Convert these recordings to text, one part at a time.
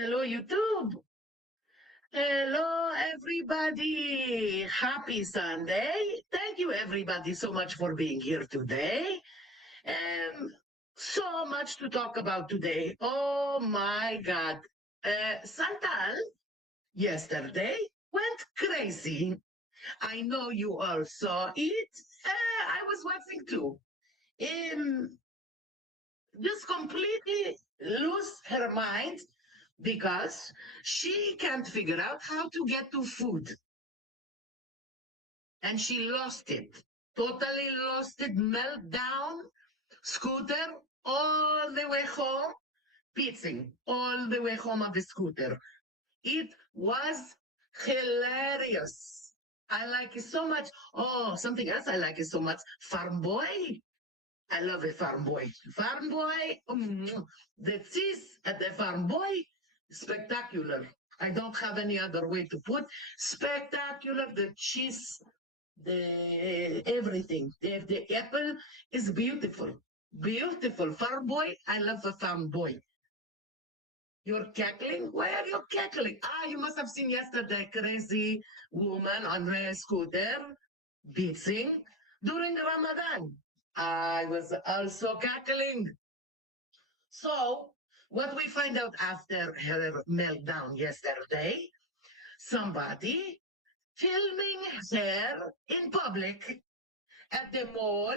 Hello, YouTube. Hello, everybody. Happy Sunday. Thank you, everybody, so much for being here today. Um, so much to talk about today. Oh, my God. Santal, yesterday, went crazy. I know you all saw it. I was watching too. Um, just completely lose her mind because she can't figure out how to get to food. And she lost it. Totally lost it. Meltdown. Scooter all the way home. Pizzing all the way home on the scooter. It was hilarious. I like it so much. Oh, something else I like it so much. Farm Boy. I love a farm boy. Farm boy, the cheese at the farm boy, spectacular. I don't have any other way to put spectacular. The cheese, the everything. The apple is beautiful, beautiful. Farm boy, I love a farm boy. You're cackling? Why are you cackling? Ah, you must have seen yesterday crazy woman on her scooter beating during Ramadan. I was also cackling. So, what we find out after her meltdown yesterday, somebody filming her in public at the mall,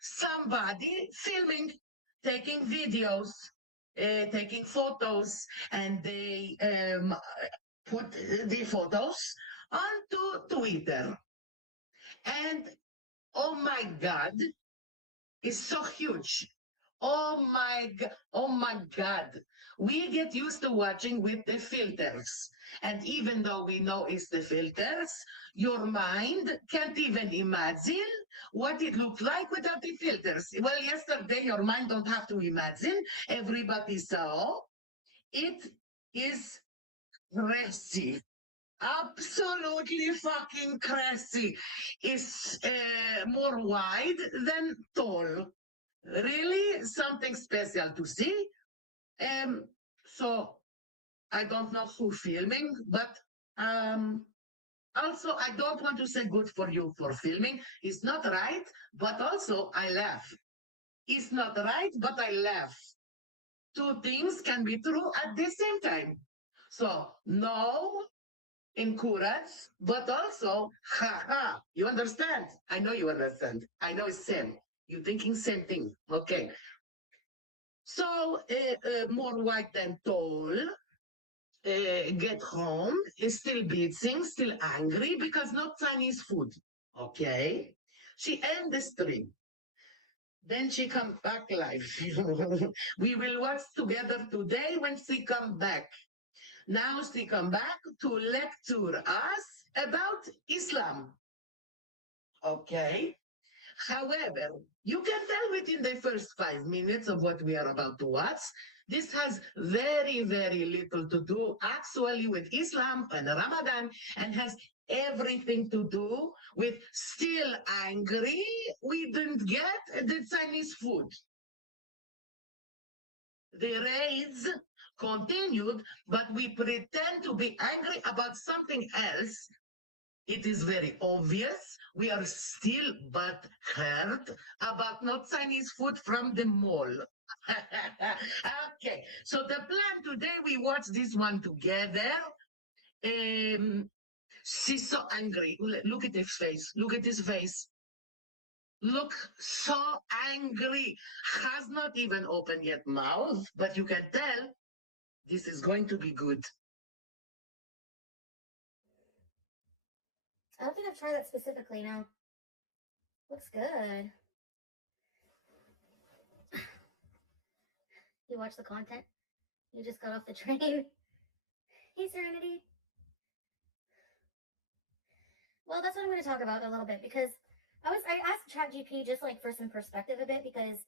somebody filming, taking videos, taking photos, and they put the photos onto Twitter. And oh my God, it's so huge. Oh my God. We get used to watching with the filters. And even though we know it's the filters, your mind can't even imagine what it looked like without the filters. Well, yesterday, your mind don't have to imagine. Everybody saw. It is crazy. Absolutely fucking crazy. It's more wide than tall. Really something special to see. Um, so I don't know who filming, but um, also I don't want to say good for you for filming. It's not right, but also I laugh. It's not right, but I laugh. Two things can be true at the same time. So no encourage, but also ha ha. You understand? I know you understand. I know it's same. You're thinking same thing. Okay. So more white than tall, get home, is still beating, still angry because not Chinese food. Okay. She end the stream. Then she come back live. We will watch together today when she come back. Now she come back to lecture us about Islam. Okay. However, you can tell within the first 5 minutes of what we are about to watch, this has very, very little to do actually with Islam and Ramadan and has everything to do with still angry we didn't get the Chinese food. The raids continued, but we pretend to be angry about something else. It is very obvious we are still but hurt about not Chinese food from the mall. Okay, so the plan today, we watch this one together. She's so angry. Look at his face. Look at his face. Look, so angry. Has not even opened yet mouth, but you can tell this is going to be good. I don't think I've tried that specifically. No. Looks good. You watch the content? You just got off the train? Hey, Serenity. Well, that's what I'm going to talk about a little bit because I asked ChatGPT just like for some perspective a bit because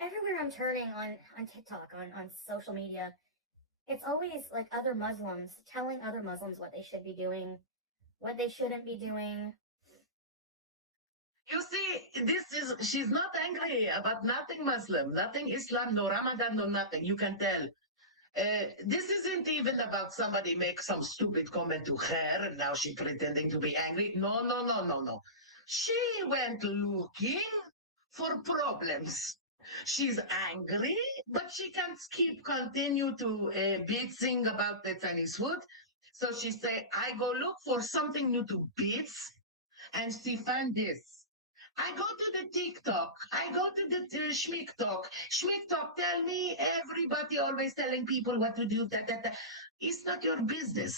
everywhere I'm turning on TikTok, on social media, it's always like other Muslims telling other Muslims what they should be doing, what they shouldn't be doing. You see, she's not angry about nothing Muslim, nothing Islam, no Ramadan, no nothing. You can tell. This isn't even about somebody make some stupid comment to her and now she pretending to be angry. No, no, no, no, no. She went looking for problems. She's angry, but she can't keep continue to beating about the Chinese food. So she say, I go look for something new to beats, and she found this. I go to the TikTok. I go to the Schmick Talk tell me everybody always telling people what to do. That. It's not your business.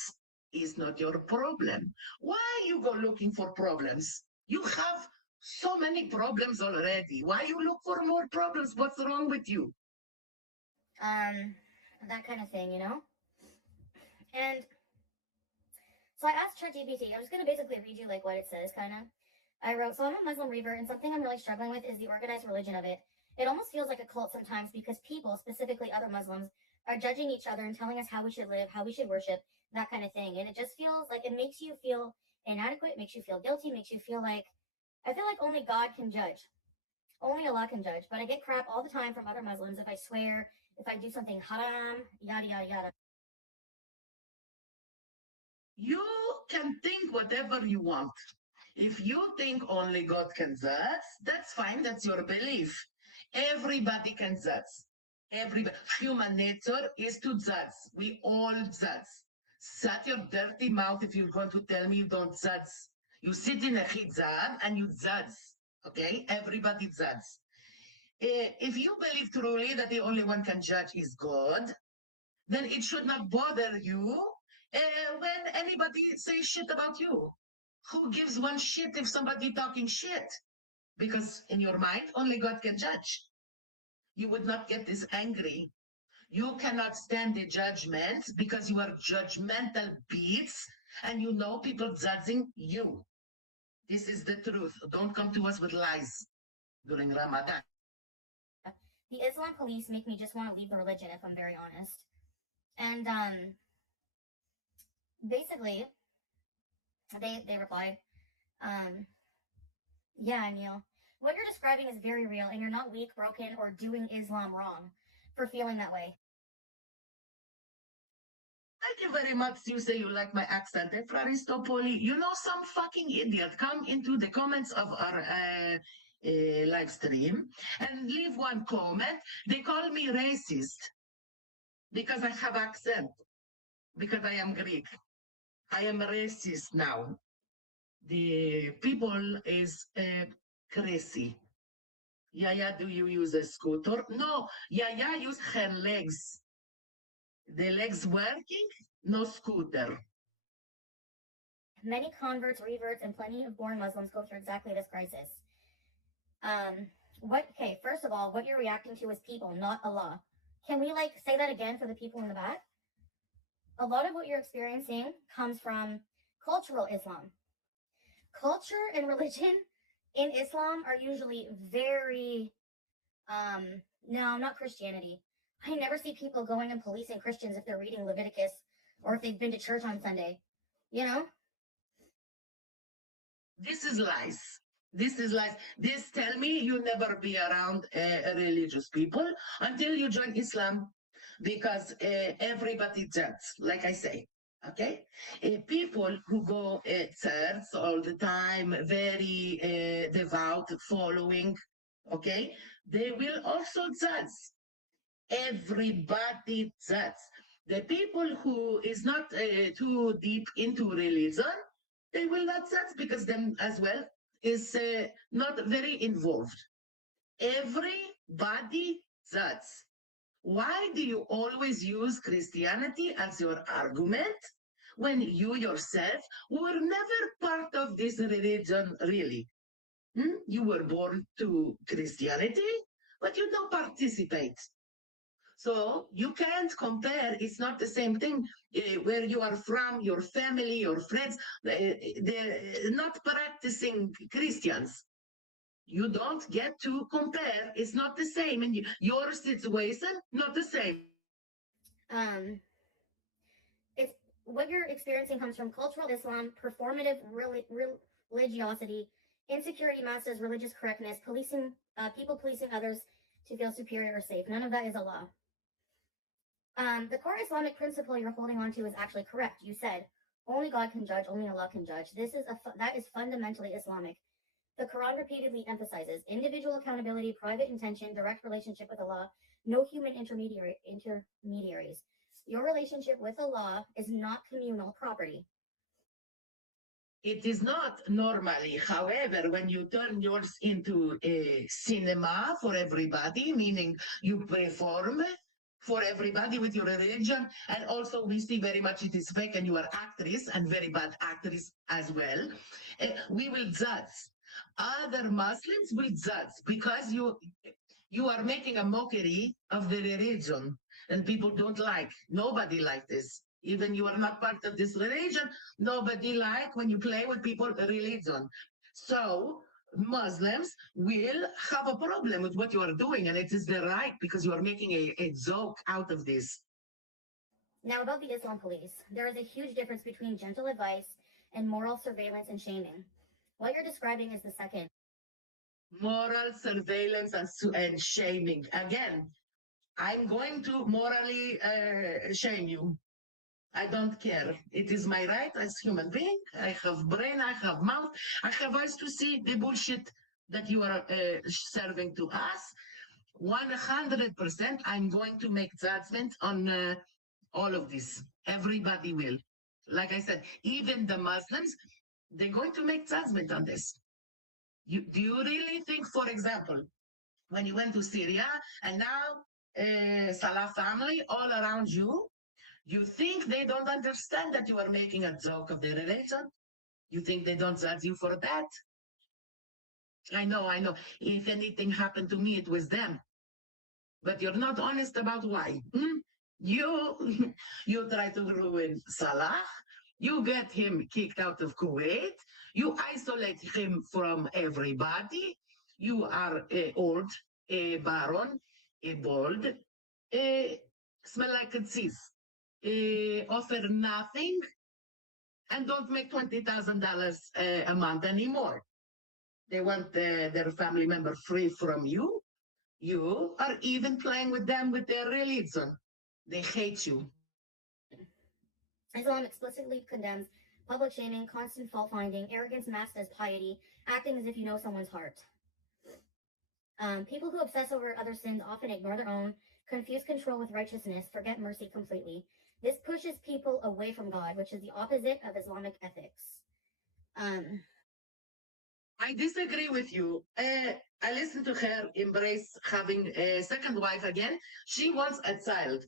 It's not your problem. Why you go looking for problems? You have so many problems already. Why you look for more problems? What's wrong with you? Um, that kind of thing, you know? And so I asked ChatGPT, I'm just going to basically read you like what it says, kind of. I wrote, so I'm a Muslim revert, and something I'm really struggling with is the organized religion of it. It almost feels like a cult sometimes because people, specifically other Muslims, are judging each other and telling us how we should live, how we should worship, that kind of thing. And it just feels like it makes you feel inadequate, makes you feel guilty, makes you feel like, I feel like only God can judge. Only Allah can judge. But I get crap all the time from other Muslims if I swear, if I do something haram, yada, yada, yada. You can think whatever you want. If you think only God can judge, that's fine. That's your belief. Everybody can judge. Everybody. Human nature is to judge. We all judge. Shut your dirty mouth if you're going to tell me you don't judge. You sit in a hijab and you judge. Okay? Everybody judge. If you believe truly that the only one can judge is God, then it should not bother you when anybody says shit about you. Who gives one shit if somebody talking shit? Because in your mind, only God can judge. You would not get this angry. You cannot stand the judgment because you are judgmental beats and you know people judging you. This is the truth. Don't come to us with lies during Ramadan. The Islam police make me just want to leave the religion, if I'm very honest. And basically, they replied, um, yeah, Neil, what you're describing is very real, and you're not weak, broken, or doing Islam wrong for feeling that way. Thank you very much. You say you like my accent. Efraristopoli, you know, some fucking idiot come into the comments of our live stream and leave one comment. They call me racist because I have accent, because I am Greek. I am racist now. The people is crazy. Yaya, do you use a scooter? No, Yaya use her legs. The legs working, no scooter. Many converts, reverts, and plenty of born Muslims go through exactly this crisis. Okay, first of all, what you're reacting to is people, not Allah. Can we like say that again for the people in the back? A lot of what you're experiencing comes from cultural Islam. Culture and religion in Islam are usually very, no, not Christianity. I never see people going and policing Christians if they're reading Leviticus or if they've been to church on Sunday. You know? This is lies. This is lies. This tell me you never be around religious people until you join Islam, because everybody judges, like I say. Okay, people who go church all the time, very devout, following. Okay, they will also judge. Everybody judge. The people who is not too deep into religion, they will not judge because them as well is not very involved. Everybody judge. Why do you always use Christianity as your argument when you yourself were never part of this religion, really? You were born to Christianity, but you don't participate. So you can't compare. It's not the same thing where you are from, your family, your friends. They're not practicing Christians. You don't get to compare. It's not the same. And your situation, not the same. Um, it's what you're experiencing comes from cultural Islam, performative religiosity, insecurity masked as religious correctness, policing people policing others to feel superior or safe. None of that is Allah. The core Islamic principle you're holding on to is actually correct. You said only God can judge, only Allah can judge. That is fundamentally Islamic. The Quran repeatedly emphasizes individual accountability, private intention, direct relationship with Allah, no human intermediaries. Your relationship with Allah is not communal property. It is not normally. However, when you turn yours into a cinema for everybody, meaning you perform for everybody with your religion, and also we see very much it is fake and you are actress and very bad actress as well, we will judge. Other Muslims will judge because you are making a mockery of the religion and people don't like. Nobody like this. Even you are not part of this religion, nobody like when you play with people religion. So Muslims will have a problem with what you are doing, and it is the right because you are making a joke out of this. Now, about the Islam police, there is a huge difference between gentle advice and moral surveillance and shaming. What you're describing is the second. Moral surveillance and shaming. Again, I'm going to morally shame you. I don't care. It is my right as human being. I have brain, I have mouth, I have eyes to see the bullshit that you are serving to us. 100%, I'm going to make judgment on all of this. Everybody will. Like I said, even the Muslims, they're going to make judgment on this. Do you really think, for example, when you went to Syria and now Salah family all around you think they don't understand that you are making a joke of their religion? You think they don't judge you for that? I know. If anything happened to me, it was them. But you're not honest about why. You you try to ruin Salah. You get him kicked out of Kuwait. You isolate him from everybody. You are old, baron, bald, smell like a tzis, offer nothing, and don't make $20,000 a month anymore. They want their family member free from you. You are even playing with them with their religion. They hate you. Islam explicitly condemns public shaming, constant fault finding, arrogance masked as piety, acting as if you know someone's heart. People who obsess over other sins often ignore their own, confuse control with righteousness, forget mercy completely. This pushes people away from God, which is the opposite of Islamic ethics. I disagree with you. I listened to her embrace having a second wife again. She wants a child.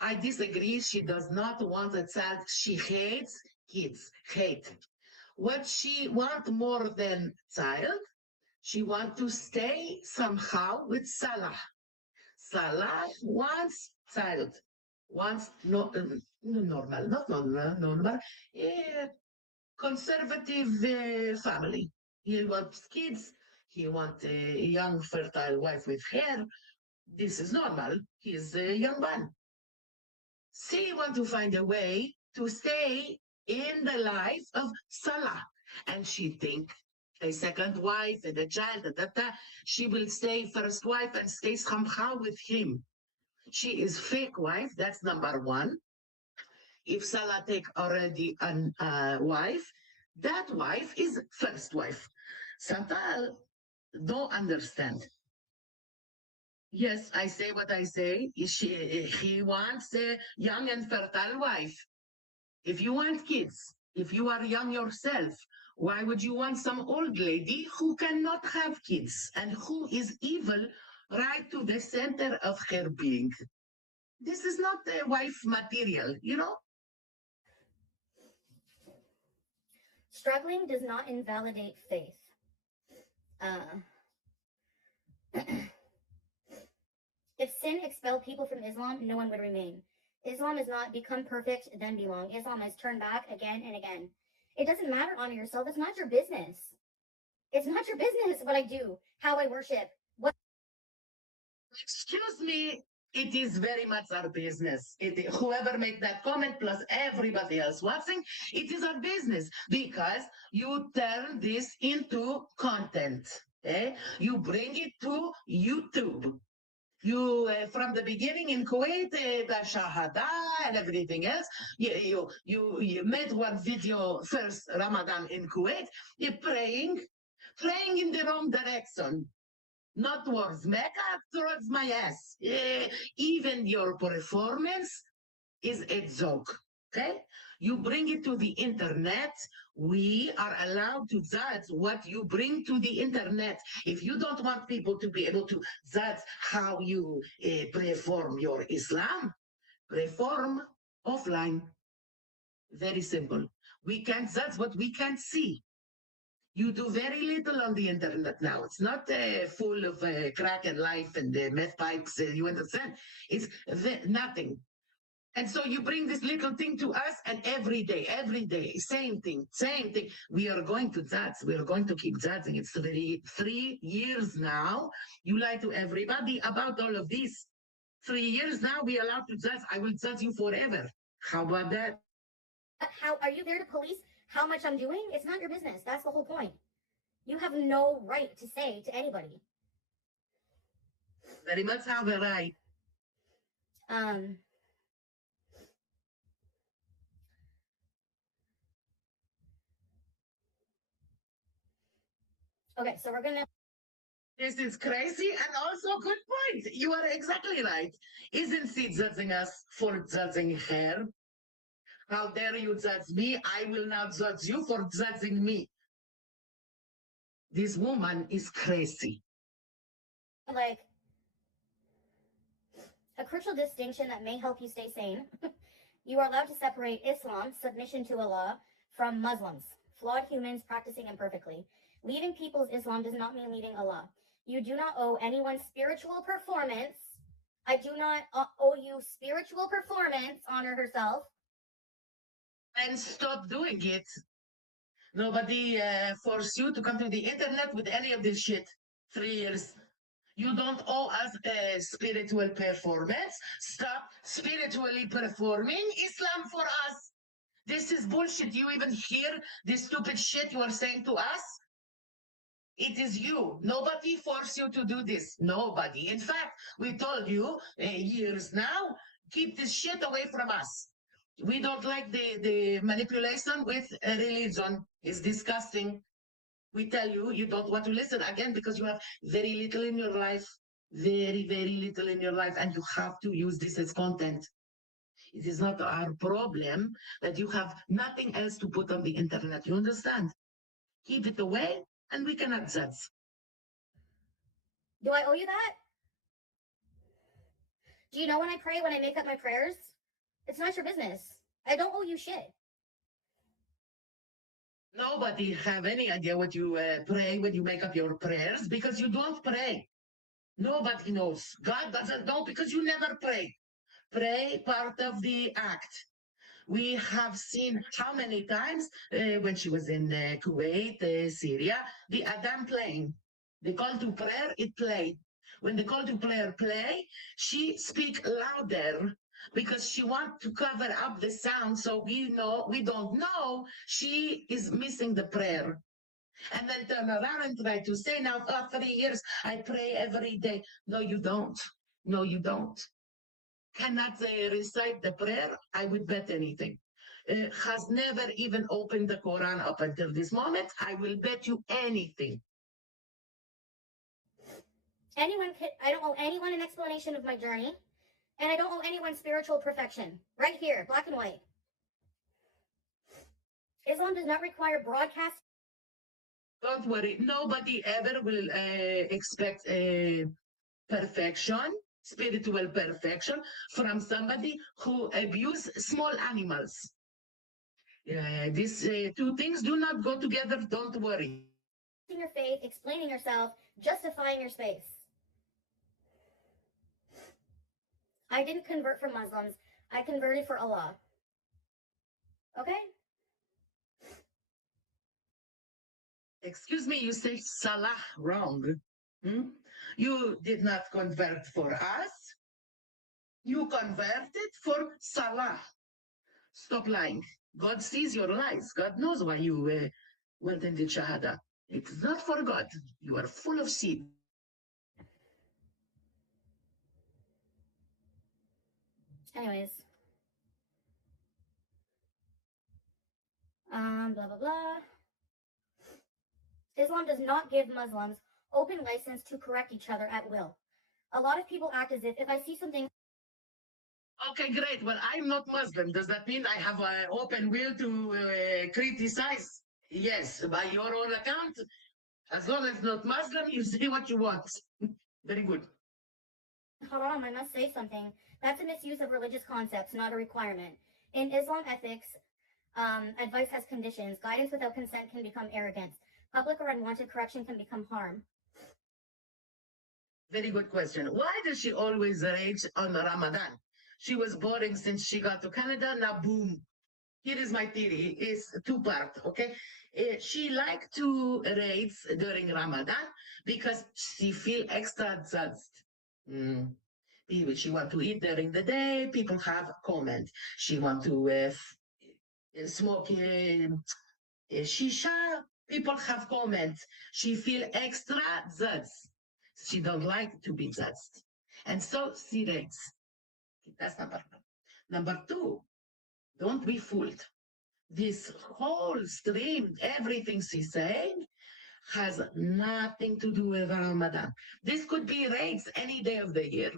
I disagree. She does not want a child. She hates kids. Hate. What she wants more than child, she wants to stay somehow with Salah. Salah wants child. Wants normal, not normal, conservative family. He wants kids. He wants a young, fertile wife with hair. This is normal. He's a young man. She wants to find a way to stay in the life of Salah. And she think a second wife and a child, she will stay first wife and stay somehow with him. She is fake wife. That's number one. If Salah take already a wife, that wife is first wife. Chantal don't understand. Yes, I say what I say. He wants a young and fertile wife. If you want kids, if you are young yourself, why would you want some old lady who cannot have kids and who is evil right to the center of her being? This is not a wife material, you know? Struggling does not invalidate faith. If sin expelled people from Islam, no one would remain. Islam is not become perfect, then belong. Islam is turn back again and again. It doesn't matter, honor yourself. It's not your business. It's not your business what I do, how I worship. Excuse me, it is very much our business. Whoever made that comment plus everybody else watching, it is our business because you turn this into content. You bring it to YouTube. From the beginning in Kuwait, the Shahada and everything else. You made one video first, Ramadan in Kuwait. You're praying in the wrong direction, not towards Mecca, towards my ass. Even your performance is a joke. Okay? You bring it to the internet. We are allowed to judge what you bring to the internet. If you don't want people to be able to judge how you perform your Islam, perform offline. Very simple. We can't judge what we can't see. You do very little on the internet now. It's not full of crack and life and meth pipes. You understand? It's nothing. And so you bring this little thing to us, and every day, same thing. We are going to judge. We are going to keep judging. It's 3 years now. You lie to everybody about all of this. 3 years now, we are allowed to judge. I will judge you forever. How about that? How are you there to police how much I'm doing? It's not your business. That's the whole point. You have no right to say to anybody. Very much have a right. Okay, so we're gonna. This is crazy and also good point. You are exactly right. Isn't she judging us for judging her? How dare you judge me? I will not judge you for judging me. This woman is crazy. Like a crucial distinction that may help you stay sane. You are allowed to separate Islam, submission to Allah, from Muslims, flawed humans practicing imperfectly. Leaving people's Islam does not mean leaving Allah. You do not owe anyone spiritual performance. I do not owe you spiritual performance. Honor herself. And stop doing it. Nobody forced you to come to the internet with any of this shit. 3 years. You don't owe us a spiritual performance. Stop spiritually performing Islam for us. This is bullshit. You even hear this stupid shit you are saying to us? It is you. Nobody forced you to do this. Nobody. In fact, we told you years now, keep this shit away from us. We don't like the manipulation with religion. It's disgusting. We tell you, you don't want to listen again because you have very little in your life. Very, very little in your life. And you have to use this as content. It is not our problem that you have nothing else to put on the internet. You understand? Keep it away and we cannot judge. Do I owe you that? Do you know when I pray, when I make up my prayers? It's not your business. I don't owe you shit. Nobody have any idea what you pray when you make up your prayers because you don't pray. Nobody knows. God doesn't know because you never pray. Pray part of the act. We have seen how many times when she was in Kuwait, Syria, the Adhan playing. The call to prayer, it played. When the call to prayer play, she speak louder because she want to cover up the sound so we don't know she is missing the prayer. And then turn around and try to say, now for 3 years, I pray every day. No, you don't. No, you don't. Cannot recite the prayer, I would bet anything. Has never even opened the Quran up until this moment. I will bet you anything. I don't owe anyone an explanation of my journey, and I don't owe anyone spiritual perfection. Right here, black and white. Islam does not require broadcast. Don't worry, nobody ever will expect perfection, spiritual perfection, from somebody who abuse small animals. These two things do not go together, don't worry. Your faith, explaining yourself, justifying your space. I didn't convert for Muslims. I converted for Allah. Okay? Excuse me, you say Salah wrong. You did not convert for us. You converted for Salah. Stop lying. God sees your lies. God knows why you went in the Shahada. It's not for God. You are full of shit. Anyways, blah blah blah. Islam does not give Muslims open license to correct each other at will. A lot of people act as if I see something. Okay, great. Well, I'm not Muslim. Does that mean I have an open will to criticize? Yes, by your own account. As long as not Muslim, you say what you want. Very good. Haram, I must say something. That's a misuse of religious concepts, not a requirement. In Islam ethics, advice has conditions. Guidance without consent can become arrogance. Public or unwanted correction can become harm. Very good question. Why does she always rage on Ramadan? She was boring since she got to Canada. Now, boom. Here is my theory. It's two-part, okay? She like to rage during Ramadan because she feel extra judged. Mm. She want to eat during the day. People have comment. She want to smoke shisha. People have comments. She feel extra judged. She don't like to be judged. And so she rates. That's number one. Number two, don't be fooled. This whole stream, everything she's saying, has nothing to do with Ramadan. This could be raised any day of the year.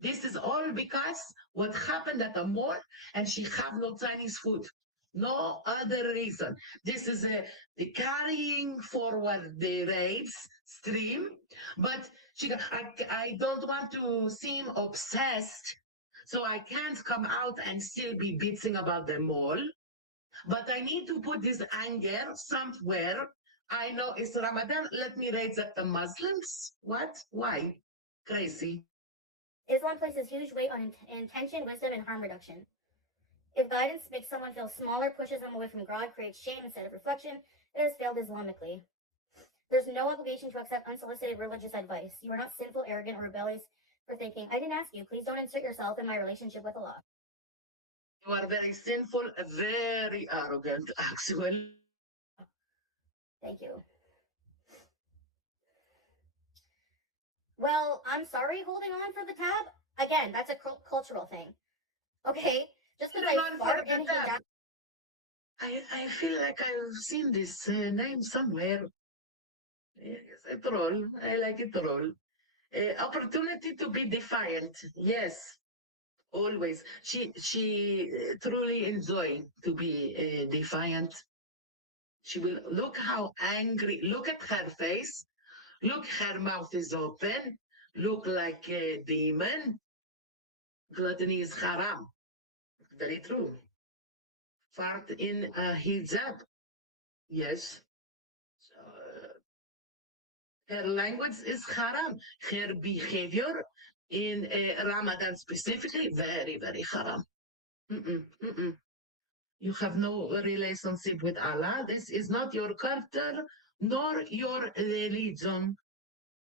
This is all because what happened at the mall and she have no Chinese food. No other reason. This is the carrying forward the race stream, but I don't want to seem obsessed, so I can't come out and still be bitching about the mall. But I need to put this anger somewhere. I know it's Ramadan. Let me raise at the Muslims. What? Why? Crazy. Islam places huge weight on intention, wisdom, and harm reduction. If guidance makes someone feel smaller, pushes them away from God, creates shame instead of reflection, it has failed Islamically. There's no obligation to accept unsolicited religious advice. You are not sinful, arrogant, or rebellious for thinking, I didn't ask you, please don't insert yourself in my relationship with Allah. You are very sinful, very arrogant, actually. Thank you. Well, I'm sorry holding on for the tab. Again, that's a cultural thing. Okay? Just because I fart in hijab. I feel like I've seen this name somewhere. It's a troll. I like a troll. Opportunity to be defiant. Yes, always. She truly enjoy to be defiant. She will look how angry. Look at her face. Look, her mouth is open. Look like a demon. Gluttony is haram. Very true. Fart in a hijab. Yes. Her language is haram. Her behavior in Ramadan specifically, very, very haram. Mm-mm, mm-mm. You have no relationship with Allah. This is not your culture nor your religion.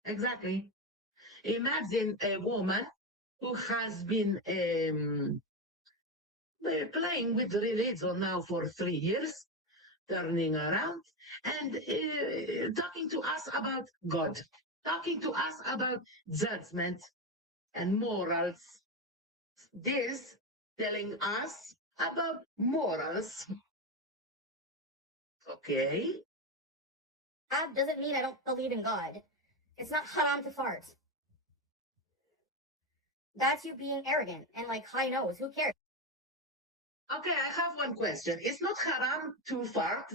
Exactly. Imagine a woman who has been playing with religion now for 3 years, turning around and talking to us about God, talking to us about judgment and morals. This telling us about morals. Okay. That doesn't mean I don't believe in God. It's not haram to fart. That's you being arrogant and like high nose. Who cares? Okay, I have one question. It's not haram to fart.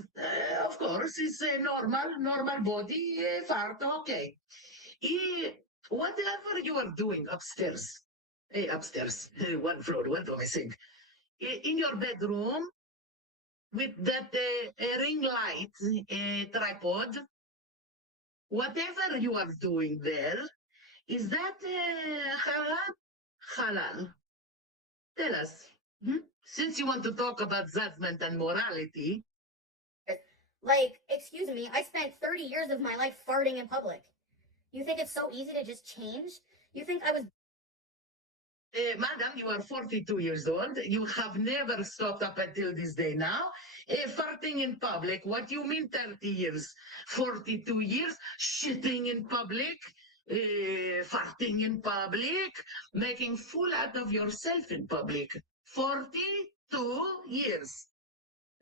Of course, it's a normal body fart. Okay. Whatever you are doing upstairs, one floor, what do I think? In your bedroom with that ring light tripod, whatever you are doing there, is that halal? Halal. Tell us. Since you want to talk about judgment and morality. Like, excuse me, I spent 30 years of my life farting in public. You think it's so easy to just change? You think I was... Madam, you are 42 years old. You have never stopped up until this day now. Farting in public. What do you mean 30 years? 42 years? Shitting in public? farting in public, making fool out of yourself in public. 42 years.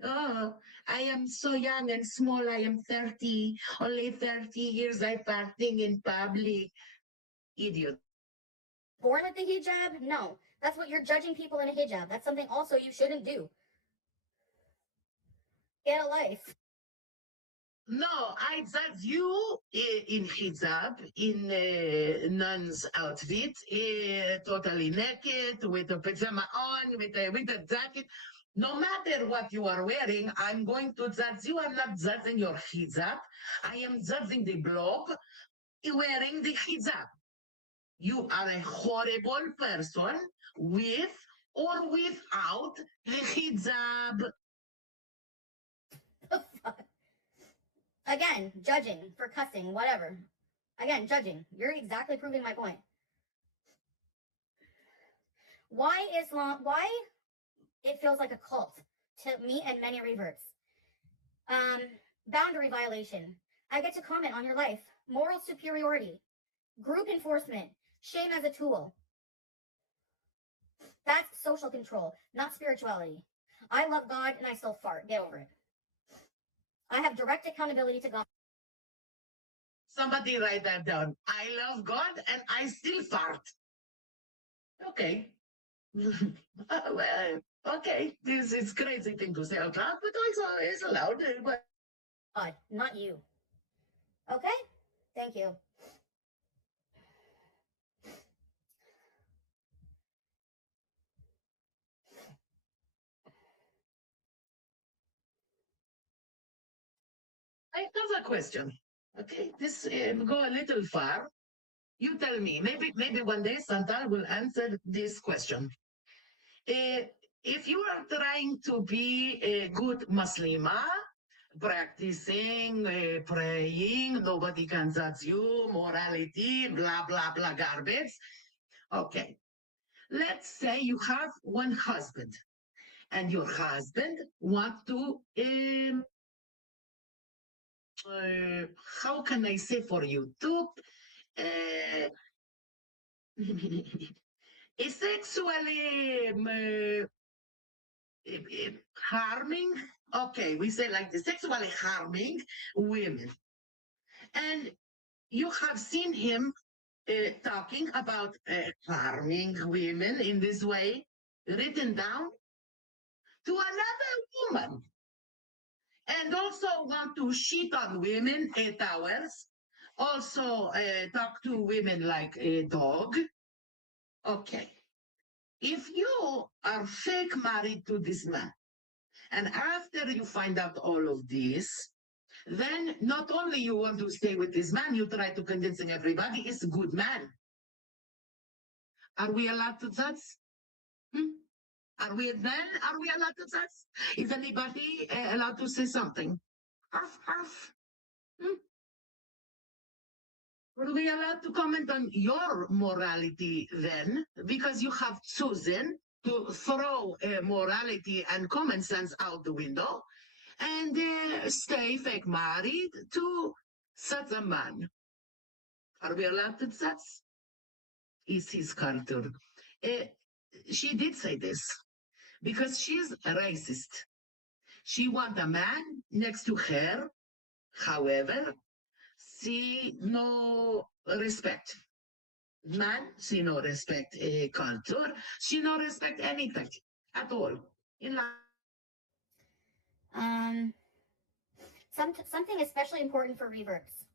Oh, I am so young and small. I am 30. Only 30 years I farting in public. Idiot. Born with the hijab? No. That's what you're judging people in a hijab. That's something also you shouldn't do. Get a life. No, I judge you in hijab, in nun's outfit, totally naked, with a pajama on, with a jacket. No matter what you are wearing, I'm going to judge you. I'm not judging your hijab. I am judging the blog wearing the hijab. You are a horrible person with or without the hijab. Again, judging for cussing, whatever. Again, judging. You're exactly proving my point. Why Islam, why it feels like a cult to me and many reverts. Boundary violation. I get to comment on your life. Moral superiority. Group enforcement. Shame as a tool. That's social control, not spirituality. I love God and I still fart. Get over it. I have direct accountability to God. Somebody write that down. I love God and I still fart. Okay. Well, okay. This is crazy thing to say out loud, but also it's allowed. But God, not you. Okay? Thank you. I have a question. Okay, this go a little far. You tell me. Maybe one day Santa will answer this question. If you are trying to be a good Muslima, practicing, praying, nobody can judge you, morality, blah, blah, blah, garbage. Okay. Let's say you have one husband and your husband wants to, how can I say for you, to sexually harming, okay, we say like the sexually harming women. And you have seen him talking about harming women in this way, written down to another woman. And also want to cheat on women 8 hours. Also talk to women like a dog. Okay. If you are fake married to this man, and after you find out all of this, then not only you want to stay with this man, you try to convincing everybody he's a good man. Are we allowed to judge? Are we allowed to judge? Is anybody allowed to say something? Arf, arf. Are we allowed to comment on your morality then? Because you have chosen to throw morality and common sense out the window and stay fake married to such a man. Are we allowed to judge? Is his culture. She did say this because she's a racist. She wants a man next to her. However, she no respect. Man, she no respect culture. She no respect anything at all in life. Something especially important for reverts.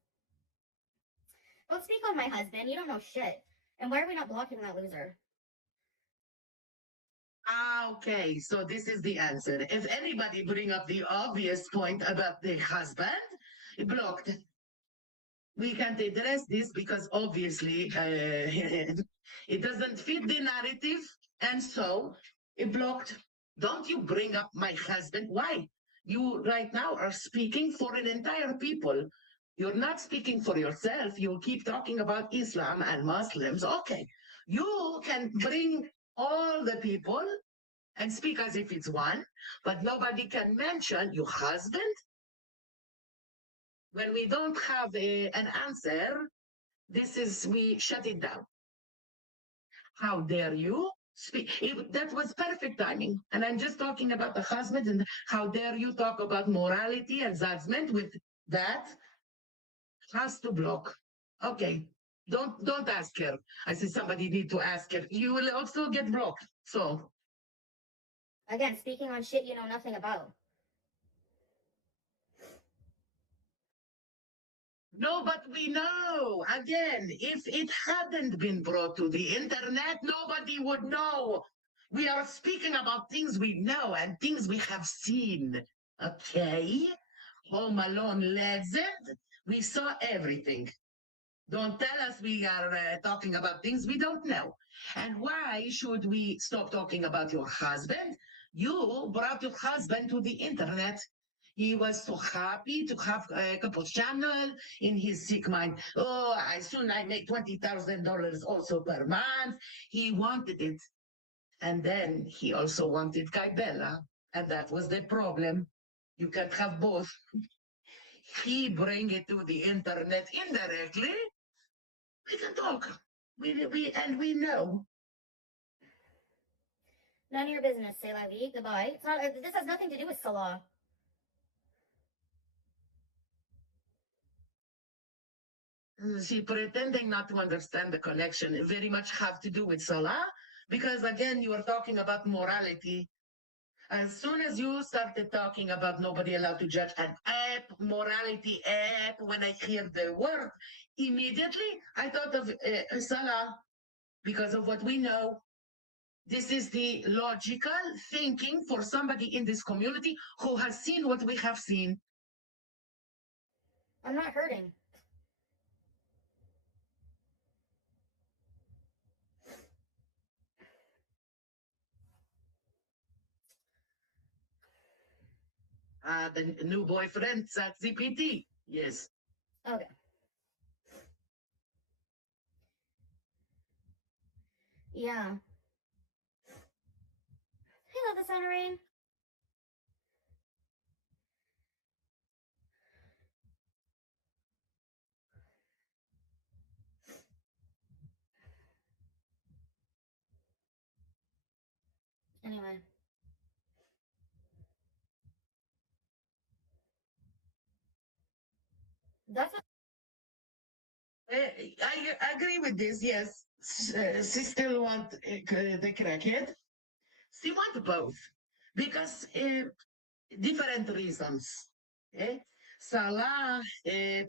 Don't speak on my husband. You don't know shit. And why are we not blocking that loser? Okay, so this is the answer. If anybody bring up the obvious point about the husband, blocked. We can't address this because obviously it doesn't fit the narrative, and so it blocked. Don't you bring up my husband? Why? You right now are speaking for an entire people. You're not speaking for yourself. You keep talking about Islam and Muslims. Okay, you can bring all the people and speak as if it's one, but nobody can mention your husband. When we don't have an answer, we shut it down. How dare you speak? That was perfect timing. And I'm just talking about the husband, and how dare you talk about morality and judgment with that? Has to block. Okay. Don't ask her. I see somebody need to ask her. You will also get blocked. So Again, speaking on shit you know nothing about. no, but we know. Again, if it hadn't been brought to the internet, nobody would know. We are speaking about things we know and things we have seen. Okay? Home Alone legend. We saw everything. Don't tell us we are talking about things we don't know. And why should we stop talking about your husband? You brought your husband to the internet. He was so happy to have a couple channel in his sick mind. Oh, I make $20,000 also per month. He wanted it. And then he also wanted Kaibella. And that was the problem. You can't have both. He bring it to the internet indirectly. We can talk. We know. None of your business, say la vie, goodbye. It's not, this has nothing to do with Salah. She pretending not to understand the connection. It very much have to do with Salah, because again, you are talking about morality. As soon as you started talking about nobody allowed to judge an app, morality app, when I hear the word, immediately I thought of Salah, because of what we know. This is the logical thinking for somebody in this community who has seen what we have seen. I'm not hurting. The new boyfriend, ChatGPT. Yes. Okay. Yeah. Hello, the sun rain. Anyway. That's what. I agree with this, yes. She still want the crackhead. She want both. Because different reasons. Eh? Salah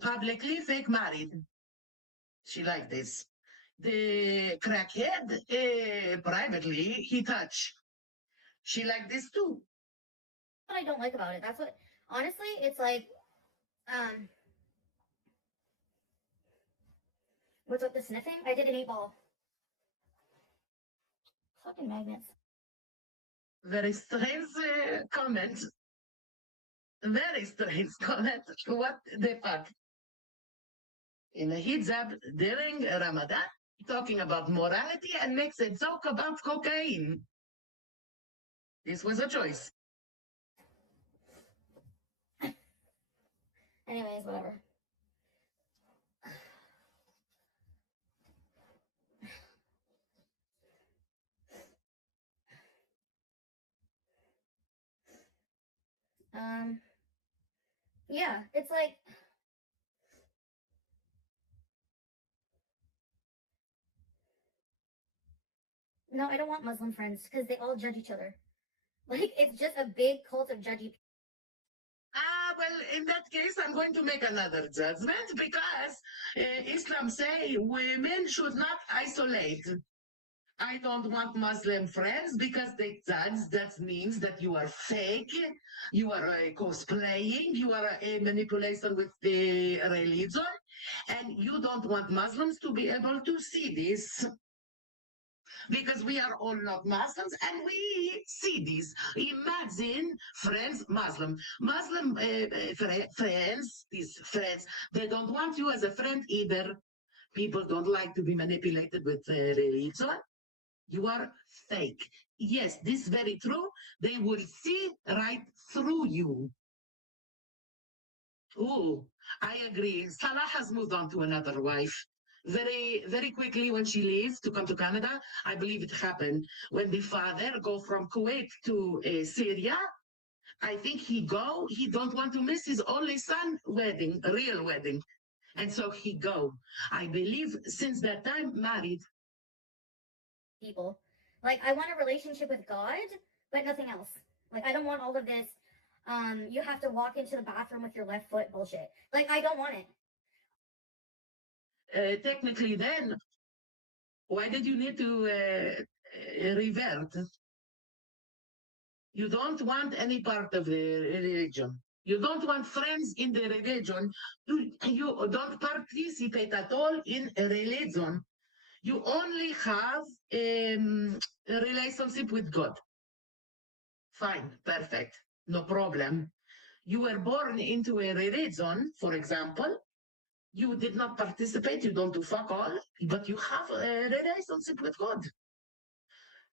publicly fake married. She like this. The crackhead privately he touch. She like this too. What I don't like about it. That's what. Honestly, it's like, what's with the sniffing? I did an 8-ball. Fucking magnets. Very strange comment. Very strange comment. What the fuck? In a hijab during Ramadan, talking about morality and makes a joke about cocaine. This was a choice. Anyways, whatever. Yeah, it's like, no, I don't want Muslim friends because they all judge each other. Like, it's just a big cult of judgy. Well, in that case, I'm going to make another judgment because Islam say women should not isolate. I don't want Muslim friends because they judge. That means that you are fake, you are cosplaying, you are a manipulation with the religion, and you don't want Muslims to be able to see this. Because we are all not Muslims and we see this. Imagine friends, Muslim friends, these friends, they don't want you as a friend either. People don't like to be manipulated with religion. You are fake. Yes, this is very true. They will see right through you. Oh, I agree. Salah has moved on to another wife. very, very quickly when she leaves to come to Canada. I believe it happened when the father go from Kuwait to Syria. I think he don't want to miss his only son wedding, a real wedding. And so he go. I believe since that time married. People. Like, I want a relationship with God, but nothing else. Like, I don't want all of this, you have to walk into the bathroom with your left foot bullshit. Like, I don't want it. Technically then, why did you need to revert? You don't want any part of the religion. You don't want friends in the religion. You don't participate at all in a religion. You only have a relationship with God. Fine, perfect, no problem. You were born into a religion, for example. You did not participate, you don't do fuck all, but you have a relationship with God.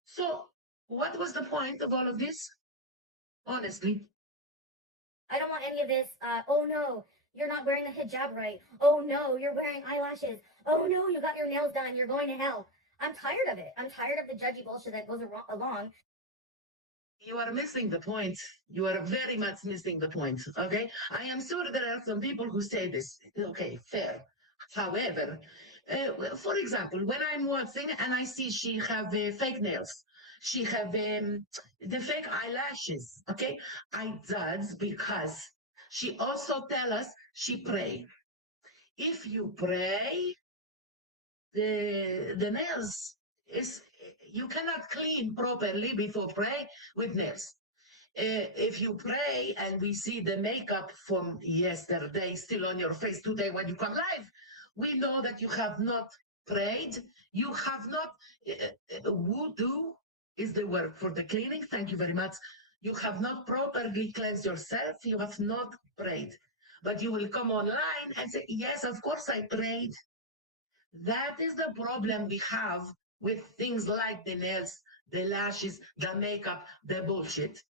So, what was the point of all of this? Honestly. I don't want any of this, oh no, you're not wearing the hijab right. Oh no, you're wearing eyelashes. Oh no, you got your nails done. You're going to hell. I'm tired of it. I'm tired of the judgy bullshit that goes along. You are missing the point. You are very much missing the point. Okay. I am sure there are some people who say this. Okay, fair. However, for example, when I'm watching and I see she have fake nails, she have the fake eyelashes. Okay, I judge because she also tell us she pray. If you pray, the nails is you cannot clean properly before pray with nails. If you pray and we see the makeup from yesterday still on your face today when you come live, we know that you have not prayed. You have not, wudu is the word for the cleaning. Thank you very much. You have not properly cleansed yourself. You have not prayed. But you will come online and say, yes, of course I prayed. That is the problem we have with things like the nails, the lashes, the makeup, the bullshit.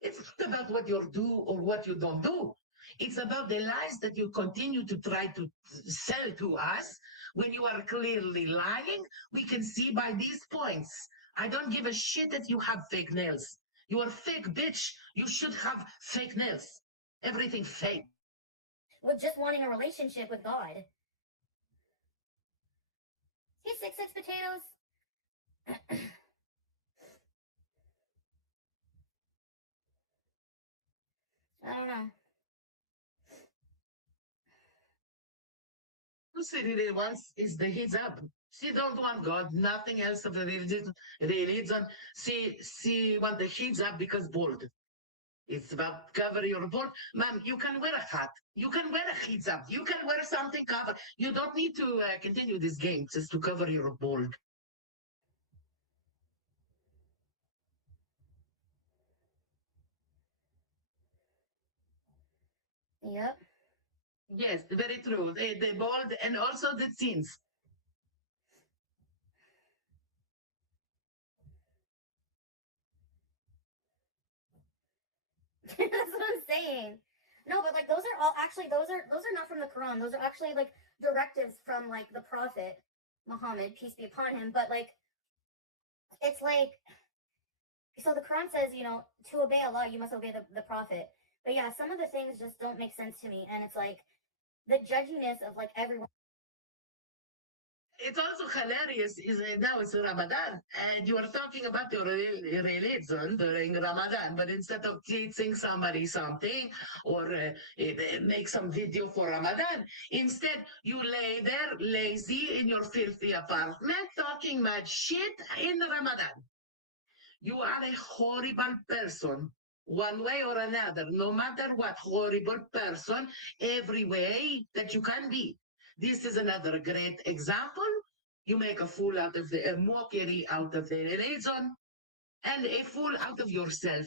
It's not about what you do or what you don't do. It's about the lies that you continue to try to sell to us when you are clearly lying. We can see by these points. I don't give a shit that you have fake nails. You are fake, bitch. You should have fake nails. Everything fake. With just wanting a relationship with God. See, six potatoes. I don't know. She really wants is the hijab. She don't want God, nothing else of the religion. She want the hijab because bold. It's about cover your bald. Ma'am, you can wear a hat. You can wear a hijab. You can wear something cover. You don't need to continue this game just to cover your bald. Yep. Yes, very true. The bald and also the chins. That's what I'm saying. No, but like those are all actually those are not from the Quran. Those are actually like directives from like the Prophet Muhammad, peace be upon him. But like it's like so the Quran says, to obey Allah you must obey the Prophet. But yeah, some of the things just don't make sense to me. And it's like the judginess of like everyone. It's also hilarious is now it's Ramadan and you are talking about your religion during Ramadan, but instead of teaching somebody something or make some video for Ramadan, instead you lay there lazy in your filthy apartment talking mad shit in Ramadan. You are a horrible person. One way or another, no matter what, horrible person, every way that you can be. This is another great example. You make a fool out of a mockery out of the religion and a fool out of yourself.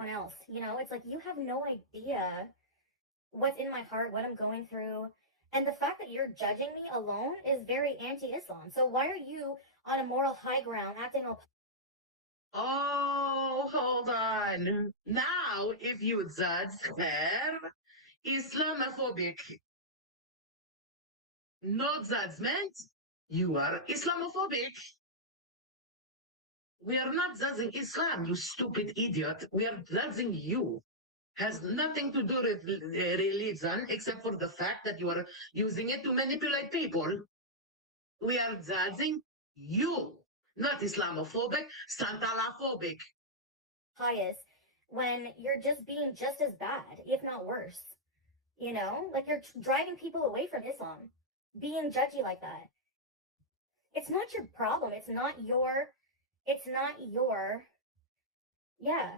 Else, it's like you have no idea what's in my heart, what I'm going through. And the fact that you're judging me alone is very anti-Islam. So why are you on a moral high ground acting all... Oh, hold on. Now, if you judge her Islamophobic, No judgment. You are Islamophobic. We are not judging Islam, you stupid idiot. We are judging you. Has nothing to do with religion except for the fact that you are using it to manipulate people. We are judging you, not Islamophobic, Santalophobic. Pious when you're just being just as bad, if not worse. You know, like you're driving people away from Islam, being judgy like that. It's not your problem. It's not your, yeah.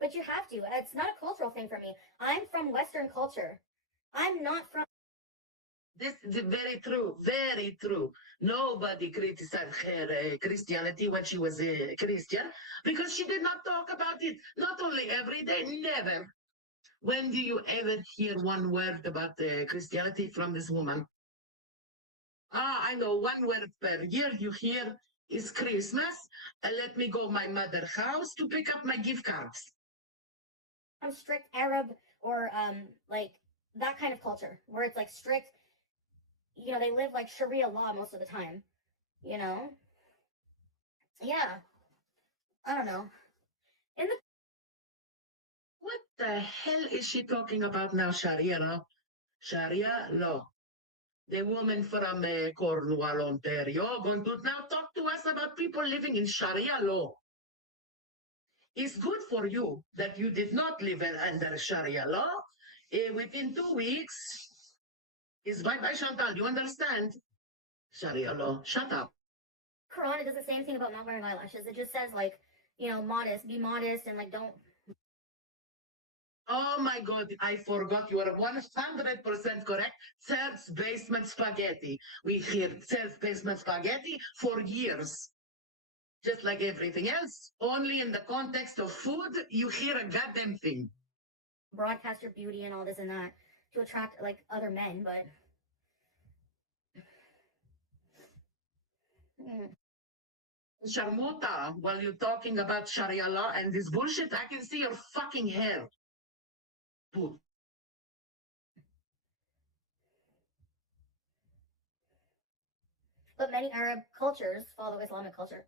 But you have to. It's not a cultural thing for me. I'm from Western culture. I'm not from. This is very true, very true. Nobody criticized her Christianity when she was a Christian because she did not talk about it. Not only every day, never. When do you ever hear one word about Christianity from this woman? I know one word per year you hear is Christmas. Let me go my mother's house to pick up my gift cards. I'm strict Arab or like that kind of culture where it's like strict. You know, they live like Sharia law most of the time. You know, yeah. I don't know. In the What the hell is she talking about now, Sharia law? Sharia law. The woman from Cornwall, Ontario, going to now talk to us about people living in Sharia law. It's good for you that you did not live under Sharia law. Within 2 weeks, it's bye-bye, Chantal. You understand? Sharia law. Shut up. Quran, it does the same thing about not wearing eyelashes. It just says like, you know, modest, be modest, and like don't. Oh my God, I forgot. You are 100% correct. Third basement spaghetti. We hear third basement spaghetti for years. Just like everything else, only in the context of food, you hear a goddamn thing. Broadcast your beauty and all this and that to attract like other men, but. Sharmuta, while you're talking about Sharia law and this bullshit, I can see your fucking hair. Put. But many Arab cultures follow Islamic culture.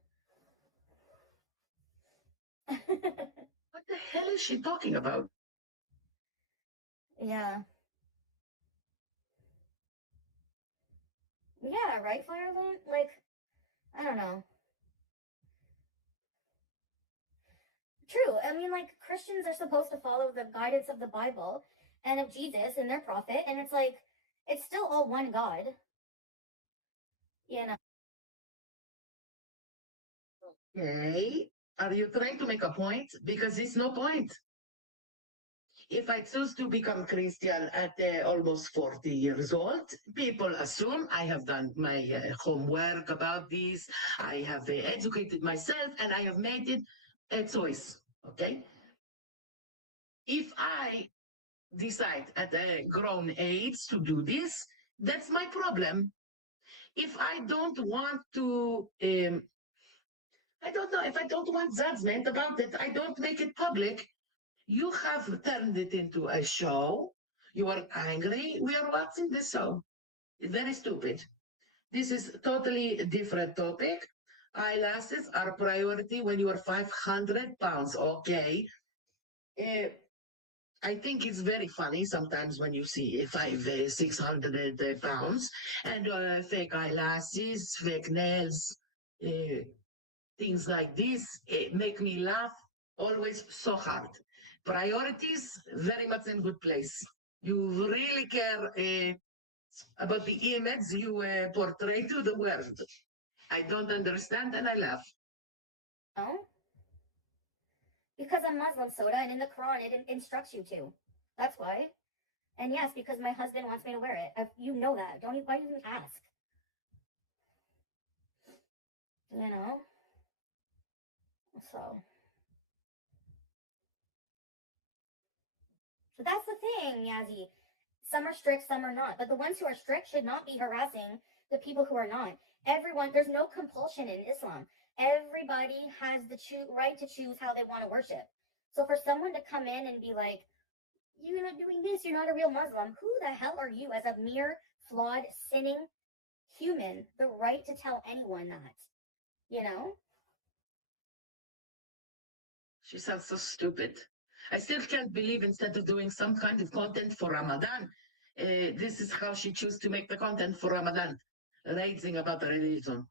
What the hell is she talking about? Yeah. Yeah, right, Fireland? Like, I don't know. True. I mean, like, Christians are supposed to follow the guidance of the Bible and of Jesus and their prophet, and it's like, it's still all one God. You know? Okay. Are you trying to make a point? Because it's no point. If I choose to become Christian at almost 40 years old, people assume I have done my homework about this, I have educated myself, and I have made it a choice. Okay? If I decide at a grown age to do this, that's my problem. If I don't want to, I don't know, if I don't want judgment about it, I don't make it public. You have turned it into a show. You are angry. We are watching the show. It's very stupid. This is totally a different topic. Eyelashes are priority when you are 500 pounds. Okay. Uh, I think it's very funny sometimes when you see 600 pounds and fake eyelashes, fake nails, uh, things like this make me laugh always so hard. Priorities very much in good place. You really care about the image you portray to the world. I don't understand and I laugh. No? Because I'm Muslim, Soda, and in the Quran it instructs you to. That's why. And yes, because my husband wants me to wear it. You know that. Don't you? Why do you even ask? You know. So. So that's the thing, Yazzie. Some are strict, some are not. But the ones who are strict should not be harassing the people who are not. Everyone, there's no compulsion in Islam. Everybody has the right to choose how they want to worship. So for someone to come in and be like, you're not doing this, you're not a real Muslim, who the hell are you as a mere flawed, sinning human the right to tell anyone that, you know? She sounds so stupid. I still can't believe instead of doing some kind of content for Ramadan, this is how she chose to make the content for Ramadan, writing about the religion.